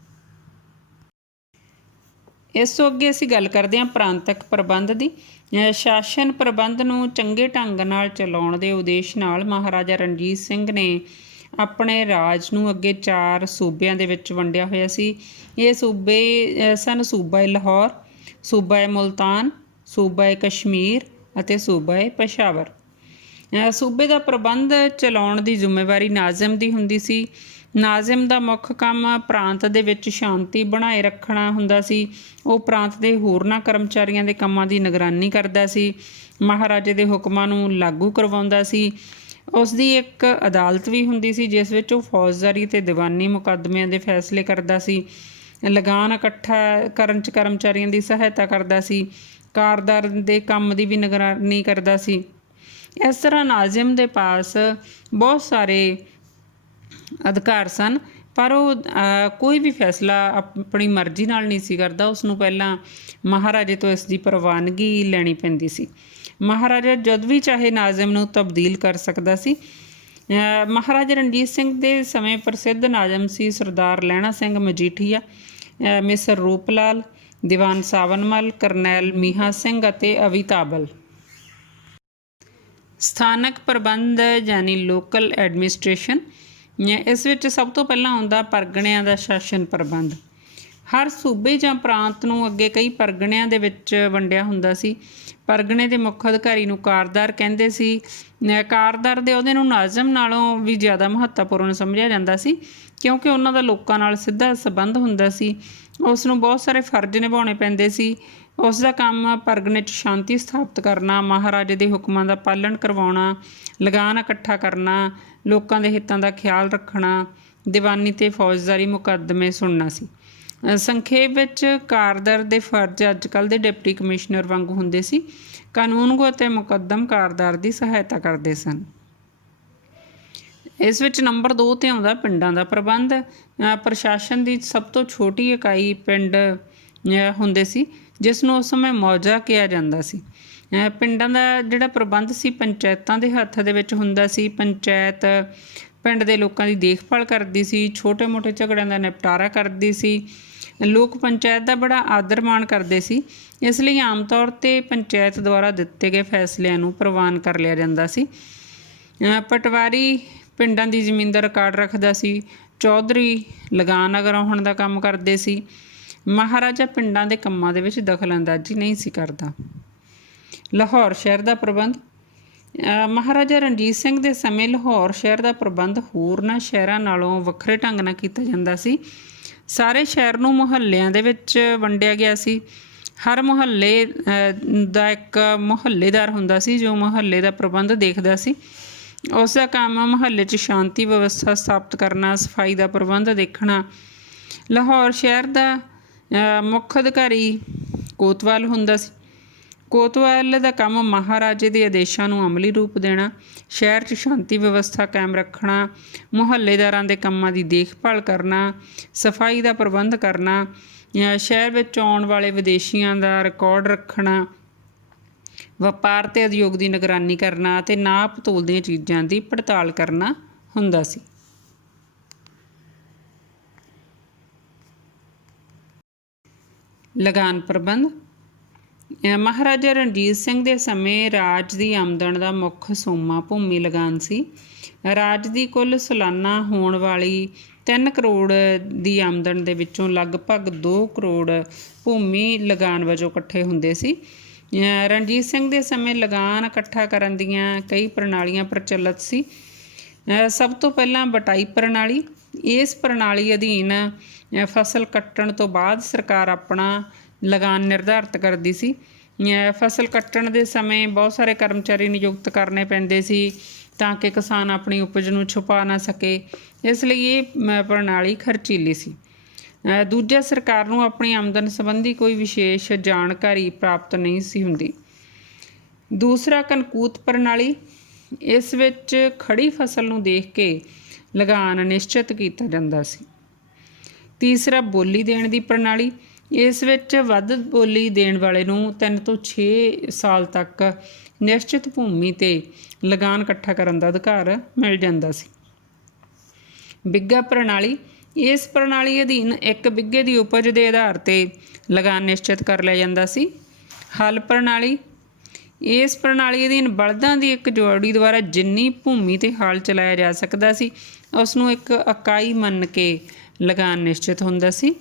ਇਸ ਤੋਂ ਅੱਗੇ ਅਸੀਂ ਗੱਲ ਕਰਦੇ ਹਾਂ ਪ੍ਰਾਂਤਕ ਪ੍ਰਬੰਧ ਦੀ। ਸ਼ਾਸਨ ਪ੍ਰਬੰਧ ਨੂੰ ਚੰਗੇ ਢੰਗ ਨਾਲ ਚਲਾਉਣ ਦੇ ਉਦੇਸ਼ ਨਾਲ ਮਹਾਰਾਜਾ ਰਣਜੀਤ ਸਿੰਘ ਨੇ ਆਪਣੇ ਰਾਜ ਨੂੰ ਅੱਗੇ 4 ਸੂਬਿਆਂ ਦੇ ਵਿੱਚ ਵੰਡਿਆ ਹੋਇਆ ਸੀ। ਇਹ ਸੂਬੇ ਸਨ ਸੂਬਾ ਲਾਹੌਰ, ਸੂਬਾ ਮੁਲਤਾਨ, ਸੂਬਾ ਕਸ਼ਮੀਰ ਅਤੇ ਸੂਬਾ ਪੇਸ਼ਾਵਰ। ਸੂਬੇ ਦਾ ਪ੍ਰਬੰਧ ਚਲਾਉਣ ਦੀ ਜ਼ਿੰਮੇਵਾਰੀ ਨਾਜ਼ਿਮ ਦੀ ਹੁੰਦੀ ਸੀ। ਨਾਜ਼ਿਮ ਦਾ ਮੁੱਖ ਕੰਮ ਪ੍ਰਾਂਤ ਦੇ ਵਿੱਚ ਸ਼ਾਂਤੀ ਬਣਾਏ ਰੱਖਣਾ ਹੁੰਦਾ ਸੀ। ਉਹ ਪ੍ਰਾਂਤ ਦੇ ਹੋਰਨਾਂ ਕਰਮਚਾਰੀਆਂ ਦੇ ਕੰਮਾਂ ਦੀ ਨਿਗਰਾਨੀ ਕਰਦਾ ਸੀ, ਮਹਾਰਾਜੇ ਦੇ ਹੁਕਮਾਂ ਨੂੰ ਲਾਗੂ ਕਰਵਾਉਂਦਾ ਸੀ। ਉਸ ਦੀ ਇੱਕ ਅਦਾਲਤ ਵੀ ਹੁੰਦੀ ਸੀ ਜਿਸ ਵਿੱਚ ਉਹ ਫੌਜਦਾਰੀ ਅਤੇ ਦੀਵਾਨੀ ਮੁਕੱਦਮਿਆਂ ਦੇ ਫੈਸਲੇ ਕਰਦਾ ਸੀ। ਲਗਾਨ ਇਕੱਠਾ ਕਰਨ 'ਚ ਕਰਮਚਾਰੀਆਂ ਦੀ ਸਹਾਇਤਾ ਕਰਦਾ ਸੀ। ਕਾਰਦਾਰ ਦੇ ਕੰਮ ਦੀ ਵੀ ਨਿਗਰਾਨੀ ਕਰਦਾ ਸੀ। ਇਸ ਤਰ੍ਹਾਂ ਨਾਜ਼ਿਮ ਦੇ ਪਾਸ ਬਹੁਤ ਸਾਰੇ ਅਧਿਕਾਰ ਸਨ, ਪਰ ਉਹ ਕੋਈ ਵੀ ਫੈਸਲਾ ਆਪਣੀ ਮਰਜ਼ੀ ਨਾਲ ਨਹੀਂ ਸੀ ਕਰਦਾ। ਉਸ ਨੂੰ ਪਹਿਲਾਂ ਮਹਾਰਾਜੇ ਤੋਂ ਇਸ ਦੀ ਪ੍ਰਵਾਨਗੀ ਲੈਣੀ ਪੈਂਦੀ ਸੀ। ਮਹਾਰਾਜਾ ਜਦ ਵੀ ਚਾਹੇ ਨਾਜ਼ਿਮ ਨੂੰ ਤਬਦੀਲ ਕਰ ਸਕਦਾ ਸੀ। ਮਹਾਰਾਜਾ ਰਣਜੀਤ ਸਿੰਘ ਦੇ ਸਮੇਂ ਪ੍ਰਸਿੱਧ ਨਾਜ਼ਿਮ ਸੀ ਸਰਦਾਰ ਲਹਿਣਾ ਸਿੰਘ ਮਜੀਠੀਆ, ਮਿਸਰ ਰੂਪਲਾਲ, ਦੀਵਾਨ ਸਾਵਨਮਲ, ਕਰਨੈਲ ਮੀਹਾਂ ਸਿੰਘ ਅਤੇ ਅਵਿਤਾਬਲ। ਸਥਾਨਕ ਪ੍ਰਬੰਧ ਯਾਨੀ ਲੋਕਲ ਐਡਮਿਨਿਸਟ੍ਰੇਸ਼ਨ। ਇਸ ਵਿੱਚ ਸਭ ਤੋਂ ਪਹਿਲਾਂ ਆਉਂਦਾ ਪਰਗਣਿਆਂ ਦਾ ਸ਼ਾਸਨ ਪ੍ਰਬੰਧ। ਹਰ ਸੂਬੇ ਜਾਂ ਪ੍ਰਾਂਤ ਨੂੰ ਅੱਗੇ ਕਈ ਪਰਗਣਿਆਂ ਦੇ ਵਿੱਚ ਵੰਡਿਆ ਹੁੰਦਾ ਸੀ। ਪਰਗਣੇ ਦੇ ਮੁੱਖ ਅਧਿਕਾਰੀ ਨੂੰ ਕਾਰਦਾਰ ਕਹਿੰਦੇ ਸੀ। ਕਾਰਦਾਰ ਦੇ ਅਹੁਦੇ ਨੂੰ ਨਾਜ਼ਿਮ ਨਾਲੋਂ ਵੀ ਜ਼ਿਆਦਾ ਮਹੱਤਵਪੂਰਨ ਸਮਝਿਆ ਜਾਂਦਾ ਸੀ। ਕਿਉਂਕਿ ਉਹਨਾਂ ਦਾ ਲੋਕਾਂ ਨਾਲ ਸਿੱਧਾ ਸੰਬੰਧ ਹੁੰਦਾ ਸੀ। ਉਸ ਨੂੰ ਬਹੁਤ ਸਾਰੇ ਫਰਜ਼ ਨਿਭਾਉਣੇ ਪੈਂਦੇ ਸੀ। ਉਸ ਦਾ ਕੰਮ ਪਰਗਨੇ 'ਚ ਸ਼ਾਂਤੀ ਸਥਾਪਿਤ ਕਰਨਾ, ਮਹਾਰਾਜੇ ਦੇ ਹੁਕਮਾਂ ਦਾ ਪਾਲਣ ਕਰਵਾਉਣਾ, ਲਗਾਨ ਇਕੱਠਾ ਕਰਨਾ, ਲੋਕਾਂ ਦੇ ਹਿੱਤਾਂ ਦਾ ਖਿਆਲ ਰੱਖਣਾ, ਦੀਵਾਨੀ ਅਤੇ ਫੌਜਦਾਰੀ ਮੁਕੱਦਮੇ ਸੁਣਨਾ ਸੀ। ਸੰਖੇਪ ਵਿੱਚ ਕਾਰਦਰ ਦੇ ਫਰਜ਼ ਅੱਜ ਕੱਲ੍ਹ ਦੇ ਡਿਪਟੀ ਕਮਿਸ਼ਨਰ ਵਾਂਗੂ ਹੁੰਦੇ ਸੀ। ਕਾਨੂੰਨਗੋ ਅਤੇ ਮੁਕੱਦਮ ਕਾਰਦਾਰ ਦੀ ਸਹਾਇਤਾ ਕਰਦੇ ਸਨ। ਇਸ ਵਿੱਚ ਨੰਬਰ 2 'ਤੇ ਆਉਂਦਾ ਪਿੰਡਾਂ ਦਾ ਪ੍ਰਬੰਧ। ਪ੍ਰਸ਼ਾਸਨ ਦੀ ਸਭ ਤੋਂ ਛੋਟੀ ਇਕਾਈ ਪਿੰਡ ਹੁੰਦੇ ਸੀ, ਜਿਸ ਨੂੰ ਉਸ ਸਮੇਂ ਮੌਜਾ ਕਿਹਾ ਜਾਂਦਾ ਸੀ। ਪਿੰਡਾਂ ਦਾ ਜਿਹੜਾ ਪ੍ਰਬੰਧ ਸੀ ਪੰਚਾਇਤਾਂ ਦੇ ਹੱਥ ਦੇ ਵਿੱਚ ਹੁੰਦਾ ਸੀ। ਪੰਚਾਇਤ ਪਿੰਡ ਦੇ ਲੋਕਾਂ ਦੀ ਦੇਖਭਾਲ ਕਰਦੀ ਸੀ, ਛੋਟੇ ਮੋਟੇ ਝਗੜਿਆਂ ਦਾ ਨਿਪਟਾਰਾ ਕਰਦੀ ਸੀ। ਲੋਕ ਪੰਚਾਇਤ ਦਾ ਬੜਾ ਆਦਰ ਮਾਣ ਕਰਦੇ ਸੀ, ਇਸ ਲਈ ਆਮ ਤੌਰ 'ਤੇ ਪੰਚਾਇਤ ਦੁਆਰਾ ਦਿੱਤੇ ਗਏ ਫੈਸਲਿਆਂ ਨੂੰ ਪ੍ਰਵਾਨ ਕਰ ਲਿਆ ਜਾਂਦਾ ਸੀ। ਪਟਵਾਰੀ ਪਿੰਡਾਂ ਦੀ ਜ਼ਮੀਨ ਦਾ ਰਿਕਾਰਡ ਰੱਖਦਾ ਸੀ। ਚੌਧਰੀ ਲਗਾਨ ਅਗਰਾਉਣ ਦਾ ਕੰਮ ਕਰਦੇ ਸੀ। ਮਹਾਰਾਜਾ ਪਿੰਡਾਂ ਦੇ ਕੰਮਾਂ ਦੇ ਵਿੱਚ ਦਖਲ ਅੰਦਾਜ਼ੀ ਨਹੀਂ ਸੀ ਕਰਦਾ। ਲਾਹੌਰ ਸ਼ਹਿਰ ਦਾ ਪ੍ਰਬੰਧ। ਮਹਾਰਾਜਾ ਰਣਜੀਤ ਸਿੰਘ ਦੇ ਸਮੇਂ ਲਾਹੌਰ ਸ਼ਹਿਰ ਦਾ ਪ੍ਰਬੰਧ ਹੋਰਨਾਂ ਸ਼ਹਿਰਾਂ ਨਾਲੋਂ ਵੱਖਰੇ ਢੰਗ ਨਾਲ ਕੀਤਾ ਜਾਂਦਾ ਸੀ। ਸਾਰੇ ਸ਼ਹਿਰ ਨੂੰ ਮੁਹੱਲਿਆਂ ਦੇ ਵਿੱਚ ਵੰਡਿਆ ਗਿਆ ਸੀ। ਹਰ ਮੁਹੱਲੇ ਦਾ ਇੱਕ ਮੁਹੱਲੇਦਾਰ ਹੁੰਦਾ ਸੀ, ਜੋ ਮੁਹੱਲੇ ਦਾ ਪ੍ਰਬੰਧ ਦੇਖਦਾ ਸੀ। ਉਸ ਦਾ ਕੰਮ ਮੁਹੱਲੇ 'ਚ ਸ਼ਾਂਤੀ ਵਿਵਸਥਾ ਸਥਾਪਿਤ ਕਰਨਾ, ਸਫਾਈ ਦਾ ਪ੍ਰਬੰਧ ਦੇਖਣਾ। ਲਾਹੌਰ ਸ਼ਹਿਰ ਦਾ ਮੁੱਖ ਅਧਿਕਾਰੀ ਕੋਤਵਾਲ ਹੁੰਦਾ ਸੀ। ਕੋਤਵਾਲ ਦਾ ਕੰਮ ਮਹਾਰਾਜੇ ਦੇ ਆਦੇਸ਼ਾਂ ਨੂੰ ਅਮਲੀ ਰੂਪ ਦੇਣਾ, ਸ਼ਹਿਰ 'ਚ ਸ਼ਾਂਤੀ ਵਿਵਸਥਾ ਕਾਇਮ ਰੱਖਣਾ, ਮੁਹੱਲੇਦਾਰਾਂ ਦੇ ਕੰਮਾਂ ਦੀ ਦੇਖਭਾਲ ਕਰਨਾ, ਸਫਾਈ ਦਾ ਪ੍ਰਬੰਧ ਕਰਨਾ, ਸ਼ਹਿਰ ਵਿੱਚ ਆਉਣ ਵਾਲੇ ਵਿਦੇਸ਼ੀਆਂ ਦਾ ਰਿਕਾਰਡ ਰੱਖਣਾ, ਵਪਾਰ ਅਤੇ ਉਦਯੋਗ ਦੀ ਨਿਗਰਾਨੀ ਕਰਨਾ ਅਤੇ ਨਾਪ ਤੋਲ ਦੀਆਂ ਚੀਜ਼ਾਂ ਦੀ ਪੜਤਾਲ ਕਰਨਾ ਹੁੰਦਾ ਸੀ। ਲਗਾਨ ਪ੍ਰਬੰਧ। ਮਹਾਰਾਜਾ ਰਣਜੀਤ ਸਿੰਘ ਦੇ ਸਮੇਂ ਰਾਜ ਦੀ ਆਮਦਨ ਦਾ ਮੁੱਖ ਸੋਮਾ ਭੂਮੀ ਲਗਾਨ ਸੀ। ਰਾਜ ਦੀ ਕੁੱਲ ਸਾਲਾਨਾ ਹੋਣ ਵਾਲੀ 3 ਕਰੋੜ ਦੀ ਆਮਦਨ ਦੇ ਵਿੱਚੋਂ ਲਗਭਗ 2 ਕਰੋੜ ਭੂਮੀ ਲਗਾਨ ਵਜੋਂ ਇਕੱਠੇ ਹੁੰਦੇ ਸੀ। ਰਣਜੀਤ ਸਿੰਘ ਦੇ ਸਮੇਂ ਲਗਾਨ ਇਕੱਠਾ ਕਰਨ ਦੀਆਂ ਕਈ ਪ੍ਰਣਾਲੀਆਂ ਪ੍ਰਚਲਿਤ ਸੀ। ਸਭ ਤੋਂ ਪਹਿਲਾਂ ਬਟਾਈ ਪ੍ਰਣਾਲੀ। ਇਸ ਪ੍ਰਣਾਲੀ ਅਧੀਨ ਫਸਲ ਕੱਟਣ ਤੋਂ ਬਾਅਦ ਸਰਕਾਰ ਆਪਣਾ ਲਗਾਨ ਨਿਰਧਾਰਿਤ ਕਰਦੀ ਸੀ। ਫਸਲ ਕੱਟਣ ਦੇ ਸਮੇਂ ਬਹੁਤ ਸਾਰੇ ਕਰਮਚਾਰੀ ਨਿਯੁਕਤ ਕਰਨੇ ਪੈਂਦੇ ਸੀ ਤਾਂ ਕਿ ਕਿਸਾਨ ਆਪਣੀ ਉਪਜ ਨੂੰ ਛੁਪਾ ਨਾ ਸਕੇ, ਇਸ ਲਈ ਇਹ ਪ੍ਰਣਾਲੀ ਖਰਚੀਲੀ ਸੀ। ਦੂਜਾ, ਸਰਕਾਰ ਨੂੰ ਆਪਣੀ ਆਮਦਨ ਸੰਬੰਧੀ ਕੋਈ ਵਿਸ਼ੇਸ਼ ਜਾਣਕਾਰੀ ਪ੍ਰਾਪਤ ਨਹੀਂ ਸੀ ਹੁੰਦੀ। ਦੂਸਰਾ, ਕਨਕੂਤ ਪ੍ਰਣਾਲੀ। ਇਸ ਵਿੱਚ ਖੜੀ ਫਸਲ ਨੂੰ ਦੇਖ ਕੇ ਲਗਾਨ ਨਿਸ਼ਚਿਤ ਕੀਤਾ ਜਾਂਦਾ ਸੀ। ਤੀਸਰਾ, ਬੋਲੀ ਦੇਣ ਦੀ ਪ੍ਰਣਾਲੀ। ਇਸ ਵਿੱਚ ਵੱਧ ਬੋਲੀ ਦੇਣ ਵਾਲੇ ਨੂੰ 3 ਤੋਂ 6 ਸਾਲ ਤੱਕ ਨਿਸ਼ਚਿਤ ਭੂਮੀ 'ਤੇ ਲਗਾਨ ਇਕੱਠਾ ਕਰਨ ਦਾ ਅਧਿਕਾਰ ਮਿਲ ਜਾਂਦਾ ਸੀ। ਬਿੱਗਾ ਪ੍ਰਣਾਲੀ। ਇਸ ਪ੍ਰਣਾਲੀ ਅਧੀਨ 1 ਬਿੱਗੇ ਦੀ ਉਪਜ ਦੇ ਆਧਾਰ 'ਤੇ ਲਗਾਨ ਨਿਸ਼ਚਿਤ ਕਰ ਲਿਆ ਜਾਂਦਾ ਸੀ। ਹਲ ਪ੍ਰਣਾਲੀ। ਇਸ ਪ੍ਰਣਾਲੀ ਅਧੀਨ ਬਲਦਾਂ ਦੀ ਇੱਕ ਜੋੜੀ ਦੁਆਰਾ ਜਿੰਨੀ ਭੂਮੀ 'ਤੇ ਹਲ ਚਲਾਇਆ ਜਾ ਸਕਦਾ ਸੀ, ਉਸ ਨੂੰ ਇੱਕ ਇਕਾਈ ਮੰਨ ਕੇ ਲਗਾਨ ਨਿਸ਼ਚਿਤ ਹੁੰਦਾ ਸੀ।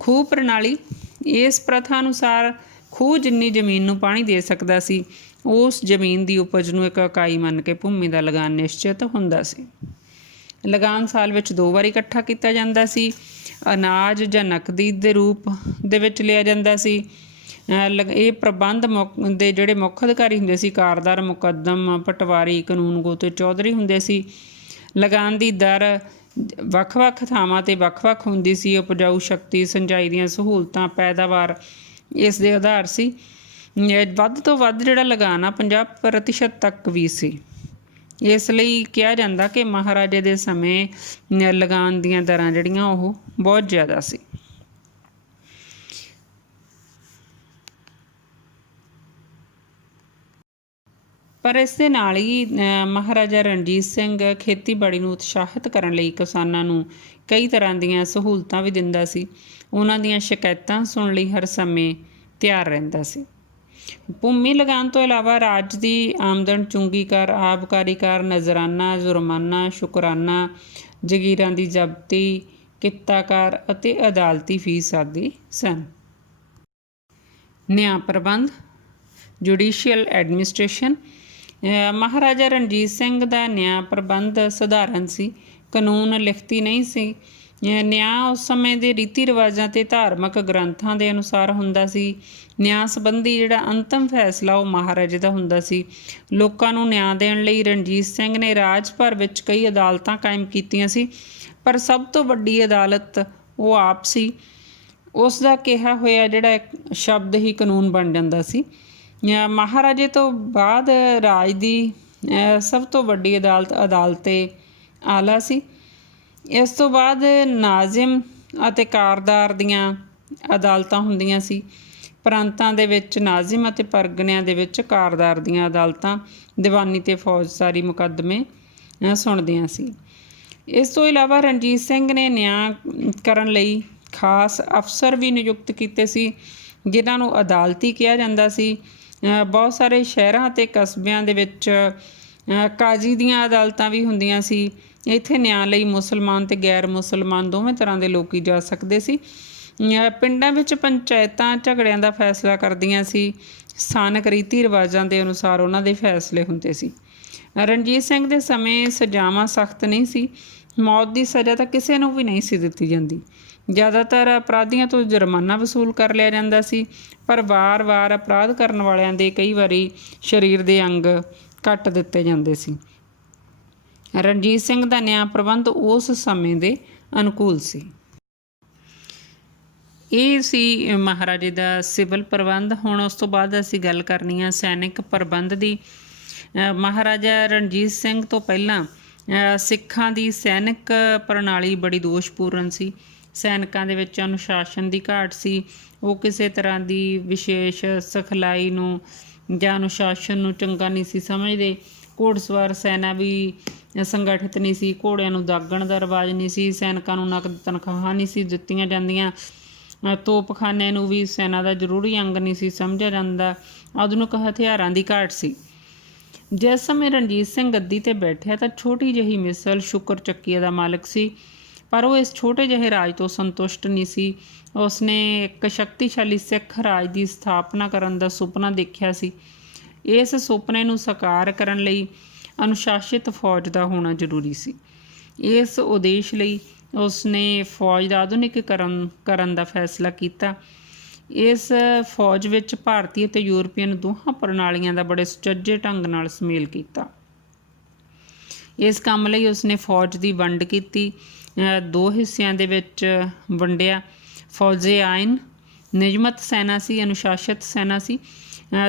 ਖੂਹ ਪ੍ਰਣਾਲੀ। ਇਸ ਪ੍ਰਥਾ ਅਨੁਸਾਰ ਖੂਹ ਜਿੰਨੀ ਜ਼ਮੀਨ ਨੂੰ ਪਾਣੀ ਦੇ ਸਕਦਾ ਸੀ, ਉਸ ਜ਼ਮੀਨ ਦੀ ਉਪਜ ਨੂੰ ਇੱਕ ਇਕਾਈ ਮੰਨ ਕੇ ਭੂਮੀ ਦਾ ਲਗਾਨ ਨਿਸ਼ਚਿਤ ਹੁੰਦਾ ਸੀ। ਲਗਾਨ ਸਾਲ ਵਿੱਚ 2 ਵਾਰੀ ਇਕੱਠਾ ਕੀਤਾ ਜਾਂਦਾ ਸੀ। ਅਨਾਜ ਜਾਂ ਨਕਦੀ ਦੇ ਰੂਪ ਦੇ ਵਿੱਚ ਲਿਆ ਜਾਂਦਾ ਸੀ। ਇਹ ਪ੍ਰਬੰਧ ਦੇ ਜਿਹੜੇ ਮੁੱਖ ਅਧਿਕਾਰੀ ਹੁੰਦੇ ਸੀ, ਕਾਰਦਾਰ, ਮੁਕੱਦਮ, ਪਟਵਾਰੀ, ਕਾਨੂੰਨਗੋ ਅਤੇ ਚੌਧਰੀ ਹੁੰਦੇ ਸੀ। ਲਗਾਨ ਦੀ ਦਰ ਵੱਖ-ਵੱਖ ਥਾਵਾਂ 'ਤੇ ਵੱਖ-ਵੱਖ ਹੁੰਦੀ ਸੀ। ਉਪਜਾਊ ਸ਼ਕਤੀ, ਸਿੰਜਾਈ ਦੀਆਂ ਸਹੂਲਤਾਂ, ਪੈਦਾਵਾਰ ਇਸ ਦੇ ਆਧਾਰ ਸੀ। ਵੱਧ ਤੋਂ ਵੱਧ ਜਿਹੜਾ ਲਗਾਨ ਆ 50% ਤੱਕ ਵੀ ਸੀ। ਇਸ ਲਈ ਕਿਹਾ ਜਾਂਦਾ ਕਿ ਮਹਾਰਾਜੇ ਦੇ ਸਮੇਂ ਲਗਾਨ ਦੀਆਂ ਦਰਾਂ ਜਿਹੜੀਆਂ ਉਹ ਬਹੁਤ ਜ਼ਿਆਦਾ ਸੀ। ਪਰ ਇਸ ਦੇ ਨਾਲ ਹੀ ਮਹਾਰਾਜਾ ਰਣਜੀਤ ਸਿੰਘ ਖੇਤੀਬਾੜੀ ਨੂੰ ਉਤਸ਼ਾਹਿਤ ਕਰਨ ਲਈ ਕਿਸਾਨਾਂ ਨੂੰ ਕਈ ਤਰ੍ਹਾਂ ਦੀਆਂ ਸਹੂਲਤਾਂ ਵੀ ਦਿੰਦਾ ਸੀ। ਉਹਨਾਂ ਦੀਆਂ ਸ਼ਿਕਾਇਤਾਂ ਸੁਣਨ ਲਈ ਹਰ ਸਮੇਂ ਤਿਆਰ ਰਹਿੰਦਾ ਸੀ। ਭੂਮੀ ਲਗਾਨ ਤੋਂ ਇਲਾਵਾ ਰਾਜ ਦੀ ਆਮਦਨ ਚੁੰਗੀ ਕਰ, ਆਬਕਾਰੀ ਕਰ, ਨਜ਼ਰਾਨਾ, ਜੁਰਮਾਨਾ, ਸ਼ੁਕਰਾਨਾ, ਜਗੀਰਾਂ ਦੀ ਜ਼ਬਤੀ, ਕਿੱਤਾ ਕਰ ਅਤੇ ਅਦਾਲਤੀ ਫੀਸ ਆਦਿ ਸਨ। ਨਿਆਂ ਪ੍ਰਬੰਧ। Judicial administration. ਮਹਾਰਾਜਾ ਰਣਜੀਤ ਸਿੰਘ ਦਾ ਨਿਆਂ ਪ੍ਰਬੰਧ ਸਧਾਰਨ ਸੀ। ਕਾਨੂੰਨ ਲਿਖਤੀ ਨਹੀਂ ਸੀ। ਨਿਆਂ ਉਸ ਸਮੇਂ ਦੇ ਰੀਤੀ ਰਿਵਾਜਾਂ ਅਤੇ ਧਾਰਮਿਕ ਗ੍ਰੰਥਾਂ ਦੇ ਅਨੁਸਾਰ ਹੁੰਦਾ ਸੀ। ਨਿਆਂ ਸੰਬੰਧੀ ਜਿਹੜਾ ਅੰਤਿਮ ਫੈਸਲਾ ਉਹ ਮਹਾਰਾਜੇ ਦਾ ਹੁੰਦਾ ਸੀ। ਲੋਕਾਂ ਨੂੰ ਨਿਆਂ ਦੇਣ ਲਈ ਰਣਜੀਤ ਸਿੰਘ ਨੇ ਰਾਜ ਭਰ ਵਿੱਚ ਕਈ ਅਦਾਲਤਾਂ ਕਾਇਮ ਕੀਤੀਆਂ ਸੀ, ਪਰ ਸਭ ਤੋਂ ਵੱਡੀ ਅਦਾਲਤ ਉਹ ਆਪ ਸੀ। ਉਸ ਦਾ ਕਿਹਾ ਹੋਇਆ ਜਿਹੜਾ ਇੱਕ ਸ਼ਬਦ ਹੀ ਕਾਨੂੰਨ ਬਣ ਜਾਂਦਾ ਸੀ। ਮਹਾਰਾਜੇ ਤੋਂ ਬਾਅਦ ਰਾਜ ਦੀ ਸਭ ਤੋਂ ਵੱਡੀ ਅਦਾਲਤ ਅਦਾਲਤੇ ਆਲਾ ਸੀ। ਇਸ ਤੋਂ ਬਾਅਦ ਨਾਜ਼ਿਮ ਅਤੇ ਕਾਰਦਾਰ ਦੀਆਂ ਅਦਾਲਤਾਂ ਹੁੰਦੀਆਂ ਸੀ। ਪ੍ਰਾਂਤਾਂ ਦੇ ਵਿੱਚ ਨਾਜ਼ਿਮ ਅਤੇ ਪਰਗਨਿਆਂ ਦੇ ਵਿੱਚ ਕਾਰਦਾਰ ਦੀਆਂ ਅਦਾਲਤਾਂ ਦੀਵਾਨੀ ਅਤੇ ਫੌਜਦਾਰੀ ਮੁਕੱਦਮੇ ਸੁਣਦੀਆਂ ਸੀ। ਇਸ ਤੋਂ ਇਲਾਵਾ ਰਣਜੀਤ ਸਿੰਘ ਨੇ ਨਿਆਂ ਕਰਨ ਲਈ ਖਾਸ ਅਫਸਰ ਵੀ ਨਿਯੁਕਤ ਕੀਤੇ ਸੀ, ਜਿਨ੍ਹਾਂ ਨੂੰ ਅਦਾਲਤੀ ਕਿਹਾ ਜਾਂਦਾ ਸੀ। ਬਹੁਤ ਸਾਰੇ ਸ਼ਹਿਰਾਂ ਅਤੇ ਕਸਬਿਆਂ ਦੇ ਵਿੱਚ ਕਾਜ਼ੀ ਦੀਆਂ ਅਦਾਲਤਾਂ ਵੀ ਹੁੰਦੀਆਂ ਸੀ। ਇੱਥੇ ਨਿਆਂ ਲਈ ਮੁਸਲਮਾਨ ਅਤੇ ਗੈਰ ਮੁਸਲਮਾਨ ਦੋਵੇਂ ਤਰ੍ਹਾਂ ਦੇ ਲੋਕ ਜਾ ਸਕਦੇ ਸੀ। ਪਿੰਡਾਂ ਵਿੱਚ ਪੰਚਾਇਤਾਂ ਝਗੜਿਆਂ ਦਾ ਫੈਸਲਾ ਕਰਦੀਆਂ ਸੀ। ਸਥਾਨਕ ਰੀਤੀ ਰਿਵਾਜਾਂ ਦੇ ਅਨੁਸਾਰ ਉਹਨਾਂ ਦੇ ਫੈਸਲੇ ਹੁੰਦੇ ਸੀ। ਰਣਜੀਤ ਸਿੰਘ ਦੇ ਸਮੇਂ ਸਜ਼ਾਵਾਂ ਸਖਤ ਨਹੀਂ ਸੀ। ਮੌਤ ਦੀ ਸਜ਼ਾ ਤਾਂ ਕਿਸੇ ਨੂੰ ਵੀ ਨਹੀਂ ਸੀ ਦਿੱਤੀ ਜਾਂਦੀ। ਜ਼ਿਆਦਾਤਰ ਅਪਰਾਧੀਆਂ ਤੋਂ ਜੁਰਮਾਨਾ ਵਸੂਲ ਕਰ ਲਿਆ ਜਾਂਦਾ ਸੀ, ਪਰ ਵਾਰ-ਵਾਰ ਅਪਰਾਧ ਕਰਨ ਵਾਲਿਆਂ ਦੇ ਕਈ ਵਾਰੀ ਸਰੀਰ ਦੇ ਅੰਗ ਕੱਟ ਦਿੱਤੇ ਜਾਂਦੇ ਸੀ। ਰਣਜੀਤ ਸਿੰਘ ਦਾ ਨਿਆਂ ਪ੍ਰਬੰਧ ਉਸ ਸਮੇਂ ਦੇ ਅਨੁਕੂਲ ਸੀ। ਇਹ ਸੀ ਮਹਾਰਾਜੇ ਦਾ ਸਿਵਲ ਪ੍ਰਬੰਧ। ਹੁਣ ਉਸ ਤੋਂ ਬਾਅਦ ਅਸੀਂ ਗੱਲ ਕਰਨੀ ਆ ਸੈਨਿਕ ਪ੍ਰਬੰਧ ਦੀ। ਮਹਾਰਾਜਾ ਰਣਜੀਤ ਸਿੰਘ ਤੋਂ ਪਹਿਲਾਂ ਸਿੱਖਾਂ ਦੀ ਸੈਨਿਕ ਪ੍ਰਣਾਲੀ ਬੜੀ ਦੋਸ਼ਪੂਰਨ ਸੀ। ਸੈਨਿਕਾਂ ਦੇ ਵਿੱਚ ਅਨੁਸ਼ਾਸਨ ਦੀ ਘਾਟ ਸੀ। ਉਹ ਕਿਸੇ ਤਰ੍ਹਾਂ ਦੀ ਵਿਸ਼ੇਸ਼ ਸਿਖਲਾਈ ਨੂੰ ਜਾਂ ਅਨੁਸ਼ਾਸਨ ਨੂੰ ਚੰਗਾ ਨਹੀਂ ਸੀ ਸਮਝਦੇ। ਘੋੜਸਵਾਰ ਸੈਨਾ ਵੀ ਸੰਗਠਿਤ ਨਹੀਂ ਸੀ। ਘੋੜਿਆਂ ਨੂੰ ਦਾਗਣ ਦਾ ਰਿਵਾਜ ਨਹੀਂ ਸੀ। ਸੈਨਿਕਾਂ ਨੂੰ ਨਕਦ ਤਨਖਾਹਾਂ ਨਹੀਂ ਸੀ ਦਿੱਤੀਆਂ ਜਾਂਦੀਆਂ। ਤੋਪਖਾਨੇ ਨੂੰ ਵੀ ਸੈਨਾ ਦਾ ਜ਼ਰੂਰੀ ਅੰਗ ਨਹੀਂ ਸੀ ਸਮਝਿਆ ਜਾਂਦਾ। ਆਧੁਨਿਕ ਹਥਿਆਰਾਂ ਦੀ ਘਾਟ ਸੀ। ਜਿਸ ਸਮੇਂ ਰਣਜੀਤ ਸਿੰਘ ਗੱਦੀ 'ਤੇ ਬੈਠਿਆ ਤਾਂ ਛੋਟੀ ਜਿਹੀ ਮਿਸਲ ਸ਼ੁਕਰ ਚੱਕੀਏ ਦਾ ਮਾਲਕ ਸੀ, ਪਰ ਉਹ ਇਸ ਛੋਟੇ ਜਿਹੇ ਰਾਜ ਤੋਂ ਸੰਤੁਸ਼ਟ ਨਹੀਂ ਸੀ। ਉਸਨੇ ਇੱਕ ਸ਼ਕਤੀਸ਼ਾਲੀ ਸਿੱਖ ਰਾਜ ਦੀ ਸਥਾਪਨਾ ਕਰਨ ਦਾ ਸੁਪਨਾ ਦੇਖਿਆ ਸੀ। ਇਸ ਸੁਪਨੇ ਨੂੰ ਸਾਕਾਰ ਕਰਨ ਲਈ ਅਨੁਸ਼ਾਸਿਤ ਫੌਜ ਦਾ ਹੋਣਾ ਜ਼ਰੂਰੀ ਸੀ। ਇਸ ਉਦੇਸ਼ ਲਈ ਉਸਨੇ ਫੌਜ ਦਾ ਆਧੁਨਿਕੀਕਰਨ ਕਰਨ ਦਾ ਫੈਸਲਾ ਕੀਤਾ। ਇਸ ਫੌਜ ਵਿੱਚ ਭਾਰਤੀ ਅਤੇ ਯੂਰਪੀਅਨ ਦੋਹਾਂ ਪ੍ਰਣਾਲੀਆਂ ਦਾ ਬੜੇ ਸੁਚੱਜੇ ਢੰਗ ਨਾਲ ਸੁਮੇਲ ਕੀਤਾ। ਇਸ ਕੰਮ ਲਈ ਉਸਨੇ ਫੌਜ ਦੀ ਵੰਡ ਕੀਤੀ। ਦੋ ਹਿੱਸਿਆਂ ਦੇ ਵਿੱਚ ਵੰਡਿਆ। ਫੌਜੇ ਆਇਨ ਨਿਯਮਤ ਸੈਨਾ ਸੀ, ਅਨੁਸ਼ਾਸਿਤ ਸੈਨਾ ਸੀ।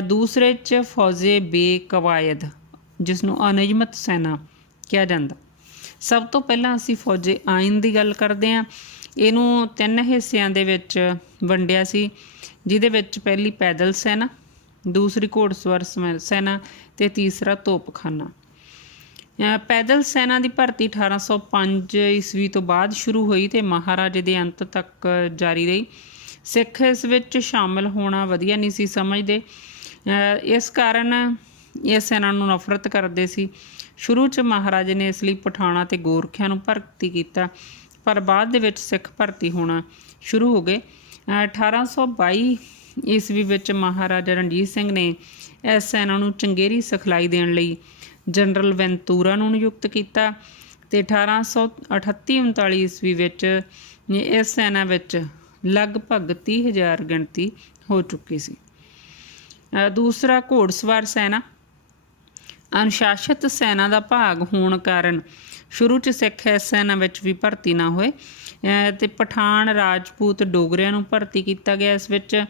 ਦੂਸਰੇ 'ਚ ਫੌਜੇ ਬੇਕਵਾਇਦ, ਜਿਸ ਨੂੰ ਅਨਿਯਮਤ ਸੈਨਾ ਕਿਹਾ ਜਾਂਦਾ। ਸਭ ਤੋਂ ਪਹਿਲਾਂ ਅਸੀਂ ਫੌਜੇ ਆਇਨ ਦੀ ਗੱਲ ਕਰਦੇ ਹਾਂ। ਇਹਨੂੰ 3 ਹਿੱਸਿਆਂ ਦੇ ਵਿੱਚ ਵੰਡਿਆ ਸੀ, ਜਿਹਦੇ ਵਿੱਚ ਪਹਿਲੀ ਪੈਦਲ ਸੈਨਾ, ਦੂਸਰੀ ਘੋੜਸਵਾਰ ਸੈਨਾ ਅਤੇ ਤੀਸਰਾ ਤੋਪਖਾਨਾ। ਪੈਦਲ ਸੈਨਾ ਦੀ ਭਰਤੀ 1805 ਈਸਵੀ ਤੋਂ ਬਾਅਦ ਸ਼ੁਰੂ ਹੋਈ ਅਤੇ ਮਹਾਰਾਜੇ ਦੇ ਅੰਤ ਤੱਕ ਜਾਰੀ ਰਹੀ। ਸਿੱਖ ਇਸ ਵਿੱਚ ਸ਼ਾਮਿਲ ਹੋਣਾ ਵਧੀਆ ਨਹੀਂ ਸੀ ਸਮਝਦੇ। ਇਸ ਕਾਰਨ ਇਸ ਸੈਨਾ ਨੂੰ ਨਫ਼ਰਤ ਕਰਦੇ ਸੀ। ਸ਼ੁਰੂ 'ਚ ਮਹਾਰਾਜੇ ਨੇ ਇਸ ਲਈ ਪਠਾਣਾਂ ਅਤੇ ਗੋਰਖਿਆਂ ਨੂੰ ਭਰਤੀ ਕੀਤਾ, ਪਰ ਬਾਅਦ ਦੇ ਵਿੱਚ ਸਿੱਖ ਭਰਤੀ ਹੋਣਾ ਸ਼ੁਰੂ ਹੋ ਗਏ। 1822 ਈਸਵੀ ਵਿੱਚ ਮਹਾਰਾਜਾ ਰਣਜੀਤ ਸਿੰਘ ਨੇ ਇਸ ਸੈਨਾ ਨੂੰ ਚੰਗੇਰੀ ਸਿਖਲਾਈ ਦੇਣ ਲਈ ਜਨਰਲ ਵੈਂਤੂਰਾ ਨੂੰ ਨਿਯੁਕਤ ਕੀਤਾ ਅਤੇ 1838-39 ਈਸਵੀ ਵਿੱਚ ਇਸ ਸੈਨਾ ਵਿੱਚ ਲਗਭਗ 30,000 ਗਿਣਤੀ ਹੋ ਚੁੱਕੀ ਸੀ। ਦੂਸਰਾ ਘੋੜਸਵਾਰ ਸੈਨਾ। ਅਨੁਸ਼ਾਸਿਤ ਸੈਨਾ ਦਾ ਭਾਗ ਹੋਣ ਕਾਰਨ ਸ਼ੁਰੂ 'ਚ ਸਿੱਖ ਇਸ ਸੈਨਾ ਵਿੱਚ ਵੀ ਭਰਤੀ ਨਾ ਹੋਏ ਅਤੇ ਪਠਾਨ, ਰਾਜਪੂਤ, ਡੋਗਰਿਆਂ ਨੂੰ ਭਰਤੀ ਕੀਤਾ ਗਿਆ ਇਸ ਵਿੱਚ,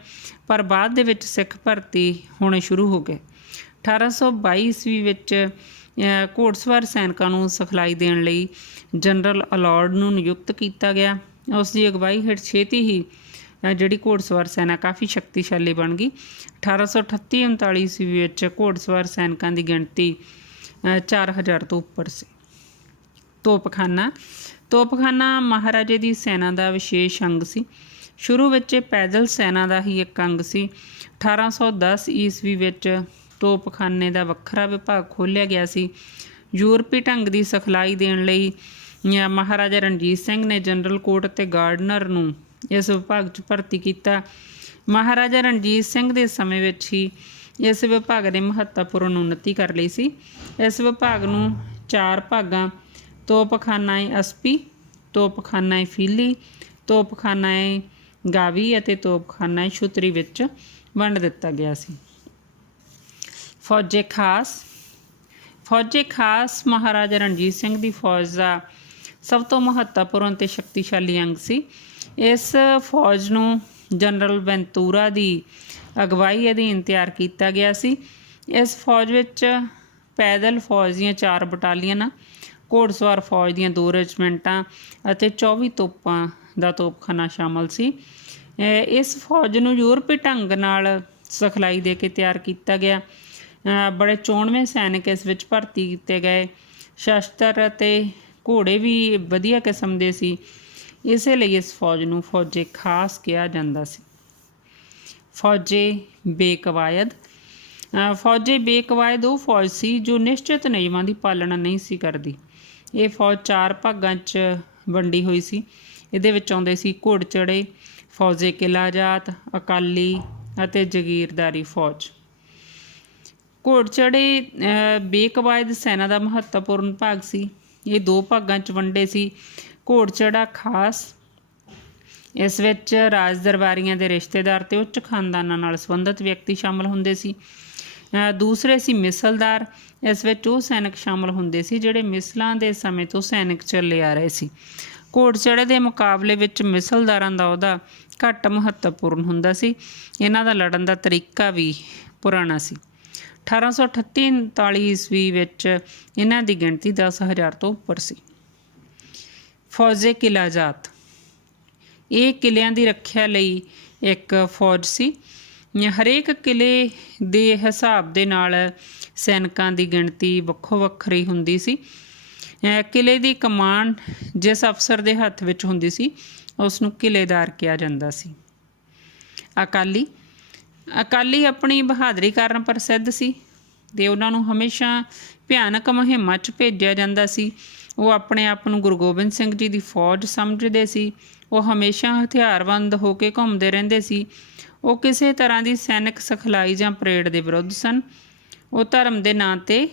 ਪਰ ਬਾਅਦ ਦੇ ਵਿੱਚ ਸਿੱਖ ਭਰਤੀ ਹੋਣੇ ਸ਼ੁਰੂ ਹੋ ਗਏ। 1822 ਈਸਵੀ ਵਿੱਚ ਘੋੜਸਵਾਰ ਸੈਨਿਕਾਂ ਨੂੰ ਸਿਖਲਾਈ ਦੇਣ ਲਈ ਜਨਰਲ ਅਲਾਰਡ ਨੂੰ ਨਿਯੁਕਤ ਕੀਤਾ ਗਿਆ। ਉਸ ਦੀ ਅਗਵਾਈ ਹੇਠ ਛੇਤੀ ਹੀ ਜਿਹੜੀ ਘੋੜਸਵਾਰ ਸੈਨਾ ਕਾਫੀ ਸ਼ਕਤੀਸ਼ਾਲੀ ਬਣ ਗਈ। 1838-39 ਈਸਵੀ ਵਿੱਚ ਘੋੜਸਵਾਰ ਸੈਨਿਕਾਂ ਦੀ ਗਿਣਤੀ 4000 ਤੋਂ ਉੱਪਰ ਸੀ। ਤੋਪਖਾਨਾ ਮਹਾਰਾਜੇ ਦੀ ਸੈਨਾ ਦਾ ਵਿਸ਼ੇਸ਼ ਅੰਗ ਸੀ। ਸ਼ੁਰੂ ਵਿੱਚ ਇਹ ਪੈਦਲ ਸੈਨਾ ਦਾ ਹੀ ਇੱਕ ਅੰਗ ਸੀ। 1810 ਈਸਵੀ ਵਿੱਚ ਤੋਪਖਾਨੇ ਦਾ ਵੱਖਰਾ ਵਿਭਾਗ ਖੋਲ੍ਹਿਆ ਗਿਆ ਸੀ। ਯੂਰਪੀ ਢੰਗ ਦੀ ਸਿਖਲਾਈ ਦੇਣ ਲਈ ਮਹਾਰਾਜਾ ਰਣਜੀਤ ਸਿੰਘ ਨੇ ਜਨਰਲ ਕੋਟ ਅਤੇ ਗਾਰਡਨਰ ਨੂੰ ਇਸ ਵਿਭਾਗ 'ਚ ਭਰਤੀ ਕੀਤਾ। ਮਹਾਰਾਜਾ ਰਣਜੀਤ ਸਿੰਘ ਦੇ ਸਮੇਂ ਵਿੱਚ ਹੀ ਇਸ ਵਿਭਾਗ ਨੇ ਮਹੱਤਵਪੂਰਨ ਉੱਨਤੀ ਕਰ ਲਈ ਸੀ। ਇਸ ਵਿਭਾਗ ਨੂੰ 4 ਭਾਗਾਂ ਤੋਪਖਾਨਾ ਅਸਪੀ, ਤੋਪਖਾਨਾ ਫੀਲੀ, ਤੋਪਖਾਨਾ ਗਾਵੀ ਅਤੇ ਤੋਪਖਾਨਾ ਛੁਤਰੀ ਵਿੱਚ ਵੰਡ ਦਿੱਤਾ ਗਿਆ ਸੀ। ਫੌਜੇ ਖਾਸ। ਫੌਜੇ ਖਾਸ ਮਹਾਰਾਜਾ ਰਣਜੀਤ ਸਿੰਘ ਦੀ ਫੌਜ ਦਾ ਸਭ ਤੋਂ ਮਹੱਤਵਪੂਰਨ ਅਤੇ ਸ਼ਕਤੀਸ਼ਾਲੀ ਅੰਗ ਸੀ। ਇਸ ਫੌਜ ਨੂੰ ਜਨਰਲ ਵੈਂਤੂਰਾ ਦੀ ਅਗਵਾਈ ਅਧੀਨ ਤਿਆਰ ਕੀਤਾ ਗਿਆ ਸੀ। ਇਸ ਫੌਜ ਵਿੱਚ ਪੈਦਲ ਫੌਜ ਦੀਆਂ 4 ਬਟਾਲੀਅਨਾਂ, ਘੋੜਸਵਾਰ ਫੌਜ ਦੀਆਂ 2 ਰੈਜੀਮੈਂਟਾਂ ਅਤੇ 24 ਤੋਪਾਂ ਦਾ ਤੋਪਖਾਨਾ ਸ਼ਾਮਲ ਸੀ। ਇਸ ਫੌਜ ਨੂੰ ਯੂਰਪੀ ਢੰਗ ਨਾਲ ਸਿਖਲਾਈ ਦੇ ਕੇ ਤਿਆਰ ਕੀਤਾ ਗਿਆ। ਬੜੇ ਚੋਣਵੇਂ ਸੈਨਿਕ ਇਸ ਵਿੱਚ ਭਰਤੀ ਕੀਤੇ ਗਏ। ਸ਼ਸਤਰ ਅਤੇ ਘੋੜੇ ਵੀ ਵਧੀਆ ਕਿਸਮ ਦੇ ਸੀ, ਇਸੇ ਲਈ ਇਸ ਫੌਜ ਨੂੰ ਫੌਜੇ ਖਾਸ ਕਿਹਾ ਜਾਂਦਾ ਸੀ। ਫੌਜੇ ਬੇਕਵਾਇਦ। ਫੌਜੇ ਬੇਕਵਾਇਦ ਉਹ ਫੌਜ ਸੀ ਜੋ ਨਿਸ਼ਚਿਤ ਨਿਯਮਾਂ ਦੀ ਪਾਲਣਾ ਨਹੀਂ ਸੀ ਕਰਦੀ। ਇਹ ਫੌਜ 4 ਭਾਗਾਂ 'ਚ ਵੰਡੀ ਹੋਈ ਸੀ। ਇਹਦੇ ਵਿੱਚ ਆਉਂਦੇ ਸੀ ਘੋੜਚੜੇ, ਫੌਜੇ ਕਿਲਾਜਾਤ, ਅਕਾਲੀ ਅਤੇ ਜਗੀਰਦਾਰੀ ਫੌਜ। ਘੋੜਚੜੇ ਬੇਕਵਾਇਦ ਸੈਨਾ ਦਾ ਮਹੱਤਵਪੂਰਨ ਭਾਗ ਸੀ। ਇਹ 2 ਭਾਗਾਂ 'ਚ ਵੰਡੇ ਸੀ। ਘੋੜਚੜਾ ਖਾਸ, ਇਸ ਵਿੱਚ ਰਾਜ ਦਰਬਾਰੀਆਂ ਦੇ ਰਿਸ਼ਤੇਦਾਰ ਅਤੇ ਉੱਚ ਖਾਨਦਾਨਾਂ ਨਾਲ ਸੰਬੰਧਿਤ ਵਿਅਕਤੀ ਸ਼ਾਮਲ ਹੁੰਦੇ ਸੀ। ਦੂਸਰੇ ਸੀ ਮਿਸਲਦਾਰ। ਇਸ ਵਿੱਚ ਉਹ ਸੈਨਿਕ ਸ਼ਾਮਲ ਹੁੰਦੇ ਸੀ ਜਿਹੜੇ ਮਿਸਲਾਂ ਦੇ ਸਮੇਂ ਤੋਂ ਸੈਨਿਕ ਚੱਲੇ ਆ ਰਹੇ ਸੀ। ਘੋੜਚੜੇ ਦੇ ਮੁਕਾਬਲੇ ਵਿੱਚ ਮਿਸਲਦਾਰਾਂ ਦਾ ਅਹੁਦਾ ਘੱਟ ਮਹੱਤਵਪੂਰਨ ਹੁੰਦਾ ਸੀ। ਇਹਨਾਂ ਦਾ ਲੜਨ ਦਾ ਤਰੀਕਾ ਵੀ ਪੁਰਾਣਾ ਸੀ। 1838-39 ਈਸਵੀ ਵਿੱਚ ਇਹਨਾਂ ਦੀ ਗਿਣਤੀ 10,000 ਤੋਂ ਉੱਪਰ ਸੀ। ਫੌਜੇ ਕਿਲਾਜਾਤ। ਇਹ ਕਿਲਿਆਂ ਦੀ ਰੱਖਿਆ ਲਈ ਇੱਕ ਫੌਜ ਸੀ। ਹਰੇਕ ਕਿਲੇ ਦੇ ਹਿਸਾਬ ਦੇ ਨਾਲ ਸੈਨਿਕਾਂ ਦੀ ਗਿਣਤੀ ਵੱਖੋ ਵੱਖਰੀ ਹੁੰਦੀ ਸੀ। ਕਿਲੇ ਦੀ ਕਮਾਂਡ ਜਿਸ ਅਫਸਰ ਦੇ ਹੱਥ ਵਿੱਚ ਹੁੰਦੀ ਸੀ ਉਸ ਨੂੰ ਕਿਲੇਦਾਰ ਕਿਹਾ ਜਾਂਦਾ ਸੀ। ਅਕਾਲੀ। ਅਕਾਲੀ ਆਪਣੀ ਬਹਾਦਰੀ ਕਾਰਨ ਪ੍ਰਸਿੱਧ ਸੀ ਅਤੇ ਉਹਨਾਂ ਨੂੰ ਹਮੇਸ਼ਾ ਭਿਆਨਕ ਮੁਹਿੰਮਾਂ 'ਚ ਭੇਜਿਆ ਜਾਂਦਾ ਸੀ। ਉਹ ਆਪਣੇ ਆਪ ਨੂੰ ਗੁਰੂ ਗੋਬਿੰਦ ਸਿੰਘ ਜੀ ਦੀ ਫੌਜ ਸਮਝਦੇ ਸੀ। ਉਹ ਹਮੇਸ਼ਾ ਹਥਿਆਰਬੰਦ ਹੋ ਕੇ ਘੁੰਮਦੇ ਰਹਿੰਦੇ ਸੀ। ਉਹ ਕਿਸੇ ਤਰ੍ਹਾਂ ਦੀ ਸੈਨਿਕ ਸਿਖਲਾਈ ਜਾਂ ਪਰੇਡ ਦੇ ਵਿਰੁੱਧ ਸਨ। ਉਹ ਧਰਮ ਦੇ ਨਾਂ 'ਤੇ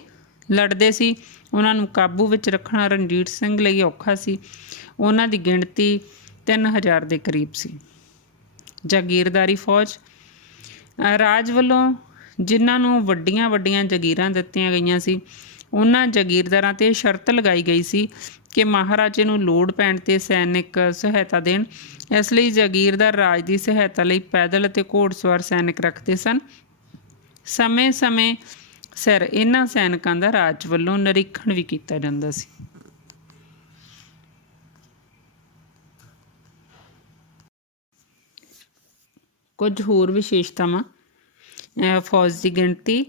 ਲੜਦੇ ਸੀ। ਉਹਨਾਂ ਨੂੰ ਕਾਬੂ ਵਿੱਚ ਰੱਖਣਾ ਰਣਜੀਤ ਸਿੰਘ ਲਈ ਔਖਾ ਸੀ। ਉਹਨਾਂ ਦੀ ਗਿਣਤੀ 3000 ਦੇ ਕਰੀਬ ਸੀ। ਜਾਗੀਰਦਾਰੀ ਫੌਜ। ਰਾਜ ਵੱਲੋਂ ਜਿਨ੍ਹਾਂ ਨੂੰ ਵੱਡੀਆਂ ਵੱਡੀਆਂ ਜਾਗੀਰਾਂ ਦਿੱਤੀਆਂ ਗਈਆਂ ਸੀ, ਉਹਨਾਂ ਜਾਗੀਰਦਾਰਾਂ 'ਤੇ ਸ਼ਰਤ ਲਗਾਈ ਗਈ ਸੀ ਕਿ ਮਹਾਰਾਜੇ ਨੂੰ ਲੋੜ ਪੈਣ 'ਤੇ ਸੈਨਿਕ ਸਹਾਇਤਾ ਦੇਣ। ਇਸ ਲਈ ਜਾਗੀਰਦਾਰ ਰਾਜ ਦੀ ਸਹਾਇਤਾ ਲਈ ਪੈਦਲ ਅਤੇ ਘੋੜਸਵਾਰ ਸੈਨਿਕ ਰੱਖਦੇ ਸਨ। ਸਮੇਂ ਸਮੇਂ ਸਿਰ ਇਹਨਾਂ ਸੈਨਿਕਾਂ ਦਾ ਰਾਜ ਵੱਲੋਂ ਨਿਰੀਖਣ ਵੀ ਕੀਤਾ ਜਾਂਦਾ ਸੀ। ਕੁਝ ਹੋਰ ਵਿਸ਼ੇਸ਼ਤਾਵਾਂ। ਫੌਜ ਦੀ ਗਿਣਤੀ।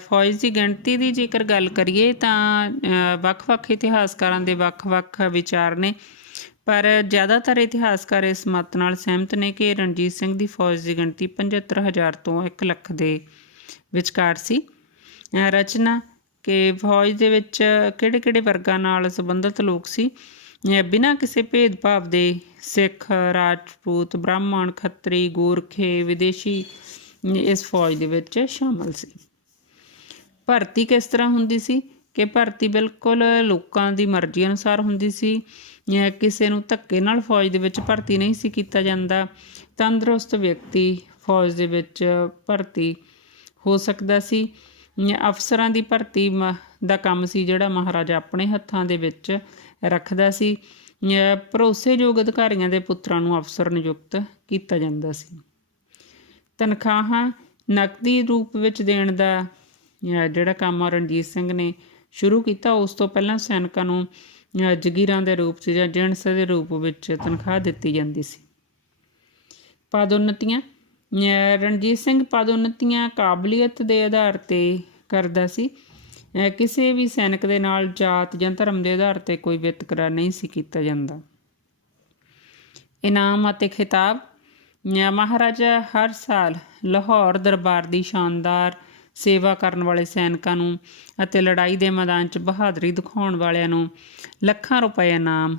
ਫੌਜ ਦੀ ਗਿਣਤੀ ਦੀ ਜੇਕਰ ਗੱਲ ਕਰੀਏ ਤਾਂ ਵੱਖ-ਵੱਖ ਇਤਿਹਾਸਕਾਰਾਂ ਦੇ ਵੱਖ-ਵੱਖ ਵਿਚਾਰ ਨੇ, ਪਰ ਜ਼ਿਆਦਾਤਰ ਇਤਿਹਾਸਕਾਰ ਇਸ ਮੱਤ ਨਾਲ ਸਹਿਮਤ ਨੇ ਕਿ ਰਣਜੀਤ ਸਿੰਘ ਦੀ ਫੌਜ ਦੀ ਗਿਣਤੀ 75,000 ਤੋਂ 1 ਲੱਖ ਦੇ ਵਿਚਕਾਰ ਸੀ। ਰਚਨਾ ਕਿ ਫੌਜ ਦੇ ਵਿੱਚ ਕਿਹੜੇ-ਕਿਹੜੇ ਵਰਗਾਂ ਨਾਲ ਸੰਬੰਧਿਤ ਲੋਕ ਸੀ। ਬਿਨਾਂ ਕਿਸੇ ਭੇਦਭਾਵ ਦੇ ਸਿੱਖ, ਰਾਜਪੂਤ, ਬ੍ਰਾਹਮਣ, ਖੱਤਰੀ, ਗੋਰਖੇ, ਵਿਦੇਸ਼ੀ ਇਸ ਫੌਜ ਦੇ ਵਿੱਚ ਸ਼ਾਮਲ ਸੀ। ਭਰਤੀ ਕਿਸ ਤਰ੍ਹਾਂ ਹੁੰਦੀ ਸੀ ਕਿ ਭਰਤੀ ਬਿਲਕੁਲ ਲੋਕਾਂ ਦੀ ਮਰਜ਼ੀ ਅਨੁਸਾਰ ਹੁੰਦੀ ਸੀ। ਕਿਸੇ ਨੂੰ ਧੱਕੇ ਨਾਲ ਫੌਜ ਦੇ ਵਿੱਚ ਭਰਤੀ ਨਹੀਂ ਸੀ ਕੀਤਾ ਜਾਂਦਾ। ਤੰਦਰੁਸਤ ਵਿਅਕਤੀ ਫੌਜ ਦੇ ਵਿੱਚ ਭਰਤੀ ਹੋ ਸਕਦਾ ਸੀ। ਅਫਸਰਾਂ ਦੀ ਭਰਤੀ ਦਾ ਕੰਮ ਸੀ ਜਿਹੜਾ ਮਹਾਰਾਜਾ ਆਪਣੇ ਹੱਥਾਂ ਦੇ ਵਿੱਚ ਰੱਖਦਾ ਸੀ। ਭਰੋਸੇਯੋਗ ਅਧਿਕਾਰੀਆਂ ਦੇ ਪੁੱਤਰਾਂ ਨੂੰ ਅਫਸਰ ਨਿਯੁਕਤ ਕੀਤਾ ਜਾਂਦਾ ਸੀ। ਤਨਖਾਹਾਂ ਨਕਦੀ ਰੂਪ ਵਿੱਚ ਦੇਣ ਦਾ ਜਿਹੜਾ ਕੰਮ ਆ ਰਣਜੀਤ ਸਿੰਘ ਨੇ ਸ਼ੁਰੂ ਕੀਤਾ, ਉਸ ਤੋਂ ਪਹਿਲਾਂ ਸੈਨਿਕਾਂ ਨੂੰ ਜਗੀਰਾਂ ਦੇ ਰੂਪ 'ਚ ਜਾਂ ਜਿਣਸ ਦੇ ਰੂਪ ਵਿੱਚ ਤਨਖਾਹ ਦਿੱਤੀ ਜਾਂਦੀ ਸੀ। ਪਦੋਨਤੀਆਂ। ਰਣਜੀਤ ਸਿੰਘ ਪਦੋਨਤੀਆਂ ਕਾਬਲੀਅਤ ਦੇ ਆਧਾਰ 'ਤੇ ਕਰਦਾ ਸੀ। ਕਿਸੇ ਵੀ ਸੈਨਿਕ ਦੇ ਨਾਲ ਜਾਤ ਜਾਂ ਧਰਮ ਦੇ ਆਧਾਰ 'ਤੇ ਕੋਈ ਵਿਤਕਰਾ ਨਹੀਂ ਸੀ ਕੀਤਾ ਜਾਂਦਾ। ਇਨਾਮ ਅਤੇ ਖਿਤਾਬ। ਮਹਾਰਾਜਾ ਹਰ ਸਾਲ ਲਾਹੌਰ ਦਰਬਾਰ ਦੀ ਸ਼ਾਨਦਾਰ ਸੇਵਾ ਕਰਨ ਵਾਲੇ ਸੈਨਿਕਾਂ ਨੂੰ ਅਤੇ ਲੜਾਈ ਦੇ ਮੈਦਾਨ 'ਚ ਬਹਾਦਰੀ ਦਿਖਾਉਣ ਵਾਲਿਆਂ ਨੂੰ ਲੱਖਾਂ ਰੁਪਏ ਇਨਾਮ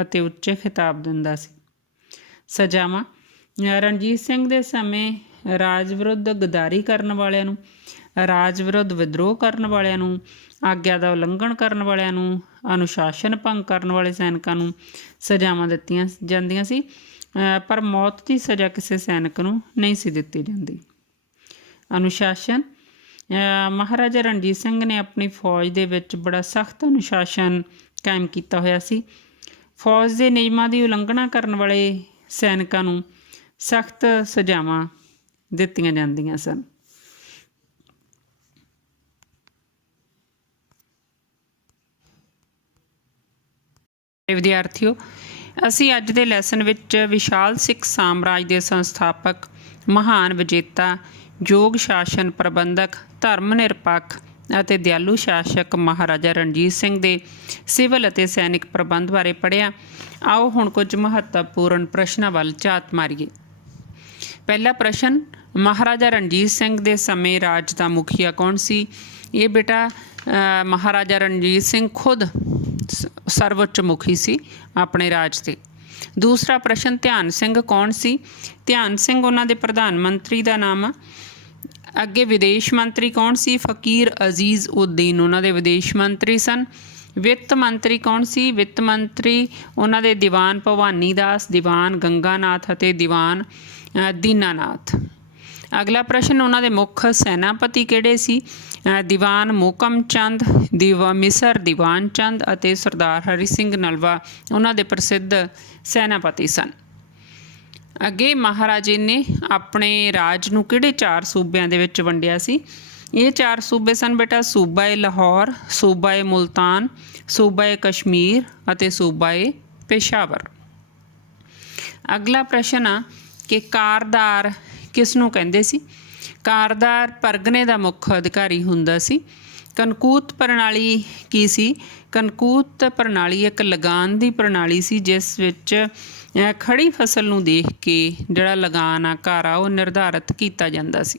ਅਤੇ ਉੱਚੇ ਖਿਤਾਬ ਦਿੰਦਾ ਸੀ। ਸਜ਼ਾਵਾਂ। ਰਣਜੀਤ ਸਿੰਘ ਦੇ ਸਮੇਂ ਰਾਜ ਵਿਰੁੱਧ ਗਦਾਰੀ ਕਰਨ ਵਾਲਿਆਂ ਨੂੰ, ਰਾਜ ਵਿਰੁੱਧ ਵਿਦਰੋਹ ਕਰਨ ਵਾਲਿਆਂ ਨੂੰ, ਆਗਿਆ ਦਾ ਉਲੰਘਣ ਕਰਨ ਵਾਲਿਆਂ ਨੂੰ ਅਨੁਸ਼ਾਸਨ ਭੰਗ ਕਰਨ ਵਾਲੇ ਸੈਨਿਕਾਂ ਨੂੰ ਸਜ਼ਾਵਾਂ ਦਿੱਤੀਆਂ ਜਾਂਦੀਆਂ ਸੀ, ਪਰ ਮੌਤ ਦੀ ਸਜ਼ਾ ਕਿਸੇ ਸੈਨਿਕ ਨੂੰ ਨਹੀਂ ਸੀ ਦਿੱਤੀ ਜਾਂਦੀ। ਅਨੁਸ਼ਾਸਨ ਮਹਾਰਾਜਾ ਰਣਜੀਤ ਸਿੰਘ ਨੇ ਆਪਣੀ ਫੌਜ ਦੇ ਵਿੱਚ ਬੜਾ ਸਖਤ ਅਨੁਸ਼ਾਸਨ ਕਾਇਮ ਕੀਤਾ ਹੋਇਆ ਸੀ। ਫੌਜ ਦੇ ਨਿਯਮਾਂ ਦੀ ਉਲੰਘਣਾ ਕਰਨ ਵਾਲੇ ਸੈਨਿਕਾਂ ਨੂੰ ਸਖਤ ਸਜ਼ਾਵਾਂ ਦਿੱਤੀਆਂ ਜਾਂਦੀਆਂ ਸਨ। ਵਿਦਿਆਰਥੀਓ, ਅਸੀਂ ਅੱਜ ਦੇ ਲੈਸਨ ਵਿੱਚ ਵਿਸ਼ਾਲ ਸਿੱਖ ਸਾਮਰਾਜ ਦੇ ਸੰਸਥਾਪਕ, ਮਹਾਨ ਵਿਜੇਤਾ, ਯੋਗ ਸ਼ਾਸਨ ਪ੍ਰਬੰਧਕ, ਧਰਮ ਨਿਰਪੱਖ ਅਤੇ ਦਿਆਲੂ ਸ਼ਾਸਕ ਮਹਾਰਾਜਾ ਰਣਜੀਤ ਸਿੰਘ ਦੇ ਸਿਵਲ ਅਤੇ ਸੈਨਿਕ ਪ੍ਰਬੰਧ ਬਾਰੇ ਪੜ੍ਹਿਆ। ਆਓ ਹੁਣ ਕੁਝ ਮਹੱਤਵਪੂਰਨ ਪ੍ਰਸ਼ਨਾਂ ਵੱਲ ਝਾਤ ਮਾਰੀਏ। ਪਹਿਲਾ ਪ੍ਰਸ਼ਨ, ਮਹਾਰਾਜਾ ਰਣਜੀਤ ਸਿੰਘ ਦੇ ਸਮੇਂ ਰਾਜ ਦਾ ਮੁਖੀਆ ਕੌਣ ਸੀ? ਇਹ ਬੇਟਾ ਮਹਾਰਾਜਾ ਰਣਜੀਤ ਸਿੰਘ ਖੁਦ ਸਰਵਉੱਚ ਮੁਖੀ ਸੀ ਆਪਣੇ ਰਾਜ ਦੇ। ਦੂਸਰਾ ਪ੍ਰਸ਼ਨ, ਧਿਆਨ ਸਿੰਘ ਕੌਣ ਸੀ? ਧਿਆਨ ਸਿੰਘ ਉਹਨਾਂ ਦੇ ਪ੍ਰਧਾਨ ਮੰਤਰੀ ਦਾ ਨਾਮ ਆ। ਅੱਗੇ ਵਿਦੇਸ਼ ਮੰਤਰੀ ਕੌਣ ਸੀ? ਫਕੀਰ ਅਜ਼ੀਜ਼ ਉਦੀਨ ਉਹਨਾਂ ਦੇ ਵਿਦੇਸ਼ ਮੰਤਰੀ ਸਨ। ਵਿੱਤ ਮੰਤਰੀ ਕੌਣ ਸੀ? ਵਿੱਤ ਮੰਤਰੀ ਉਹਨਾਂ ਦੇ ਦੀਵਾਨ ਭਵਾਨੀ ਦਾਸ, ਦੀਵਾਨ ਗੰਗਾਨਾਥ ਅਤੇ ਦੀਵਾਨ ਦੀਨਾਨਾਥ। ਅਗਲਾ ਪ੍ਰਸ਼ਨ, ਉਹਨਾਂ ਦੇ ਮੁੱਖ ਸੈਨਾਪਤੀ ਕਿਹੜੇ ਸੀ? ਦੀਵਾਨ ਮੋਹਕਮ ਚੰਦ, ਮਿਸਰ ਦੀਵਾਨ ਚੰਦ ਅਤੇ ਸਰਦਾਰ ਹਰੀ ਸਿੰਘ ਨਲਵਾ ਉਹਨਾਂ ਦੇ ਪ੍ਰਸਿੱਧ ਸੈਨਾਪਤੀ ਸਨ। ਅੱਗੇ ਮਹਾਰਾਜੇ ਨੇ ਆਪਣੇ ਰਾਜ ਨੂੰ ਕਿਹੜੇ 4 ਸੂਬਿਆਂ ਦੇ ਵਿੱਚ ਵੰਡਿਆ ਸੀ? ਇਹ 4 ਸੂਬੇ ਸਨ ਬੇਟਾ, ਸੂਬਾ-ਏ ਲਾਹੌਰ, ਸੂਬਾ-ਏ ਮੁਲਤਾਨ, ਸੂਬਾ-ਏ ਕਸ਼ਮੀਰ ਅਤੇ ਸੂਬਾ-ਏ ਪੇਸ਼ਾਵਰ। ਅਗਲਾ ਪ੍ਰਸ਼ਨ ਆ ਕਿ ਕਾਰਦਾਰ ਕਿਸ ਨੂੰ ਕਹਿੰਦੇ ਸੀ? ਕਾਰਦਾਰ ਪਰਗਨੇ ਦਾ ਮੁੱਖ ਅਧਿਕਾਰੀ ਹੁੰਦਾ ਸੀ। ਕਨਕੂਤ ਪ੍ਰਣਾਲੀ ਕੀ ਸੀ? ਕਨਕੂਤ ਪ੍ਰਣਾਲੀ ਇੱਕ ਲਗਾਨ ਦੀ ਪ੍ਰਣਾਲੀ ਸੀ, ਜਿਸ ਵਿੱਚ ਖੜੀ ਫਸਲ ਨੂੰ ਦੇਖ ਕੇ ਜਿਹੜਾ ਲਗਾਨ ਆ ਘਰ ਆ ਉਹ ਨਿਰਧਾਰਿਤ ਕੀਤਾ ਜਾਂਦਾ ਸੀ।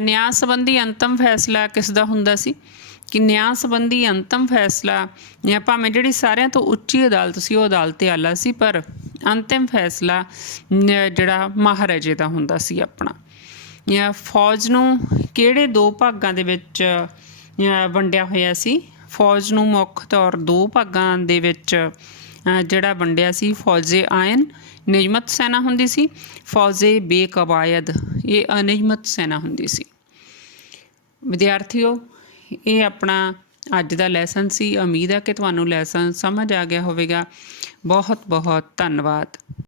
ਨਿਆਂ ਸੰਬੰਧੀ ਅੰਤਮ ਫੈਸਲਾ ਕਿਸ ਦਾ ਹੁੰਦਾ ਸੀ? ਕਿ ਨਿਆਂ ਸੰਬੰਧੀ ਅੰਤਮ ਫੈਸਲਾ ਭਾਵੇਂ ਜਿਹੜੀ ਸਾਰਿਆਂ ਤੋਂ ਉੱਚੀ ਅਦਾਲਤ ਸੀ ਉਹ ਅਦਾਲਤ ਆਲਾ ਸੀ, ਪਰ ਅੰਤਿਮ ਫੈਸਲਾ ਜਿਹੜਾ ਮਹਾਰਾਜੇ ਦਾ ਹੁੰਦਾ ਸੀ ਆਪਣਾ। ਫੌਜ ਨੂੰ ਕਿਹੜੇ 2 ਭਾਗਾਂ ਦੇ ਵਿੱਚ ਵੰਡਿਆ ਹੋਇਆ ਸੀ? ਫੌਜ ਨੂੰ ਮੁੱਖ ਤੌਰ 2 ਭਾਗਾਂ ਦੇ ਵਿੱਚ ਜਿਹੜਾ ਵੰਡਿਆ ਸੀ। ਫੌਜੇ ਆਇਨ ਨਿਯਮਤ ਸੈਨਾ ਹੁੰਦੀ ਸੀ, ਫੌਜੇ ਬੇਕਵਾਇਦ ਇਹ ਅਨਿਯਮਤ ਸੈਨਾ ਹੁੰਦੀ ਸੀ। ਵਿਦਿਆਰਥੀਓ, ਇਹ ਆਪਣਾ ਅੱਜ ਦਾ ਲੈਸਨ ਸੀ। ਉਮੀਦ ਹੈ ਕਿ ਤੁਹਾਨੂੰ ਲੈਸਨ ਸਮਝ ਆ ਗਿਆ ਹੋਵੇਗਾ। ਬਹੁਤ ਬਹੁਤ ਧੰਨਵਾਦ।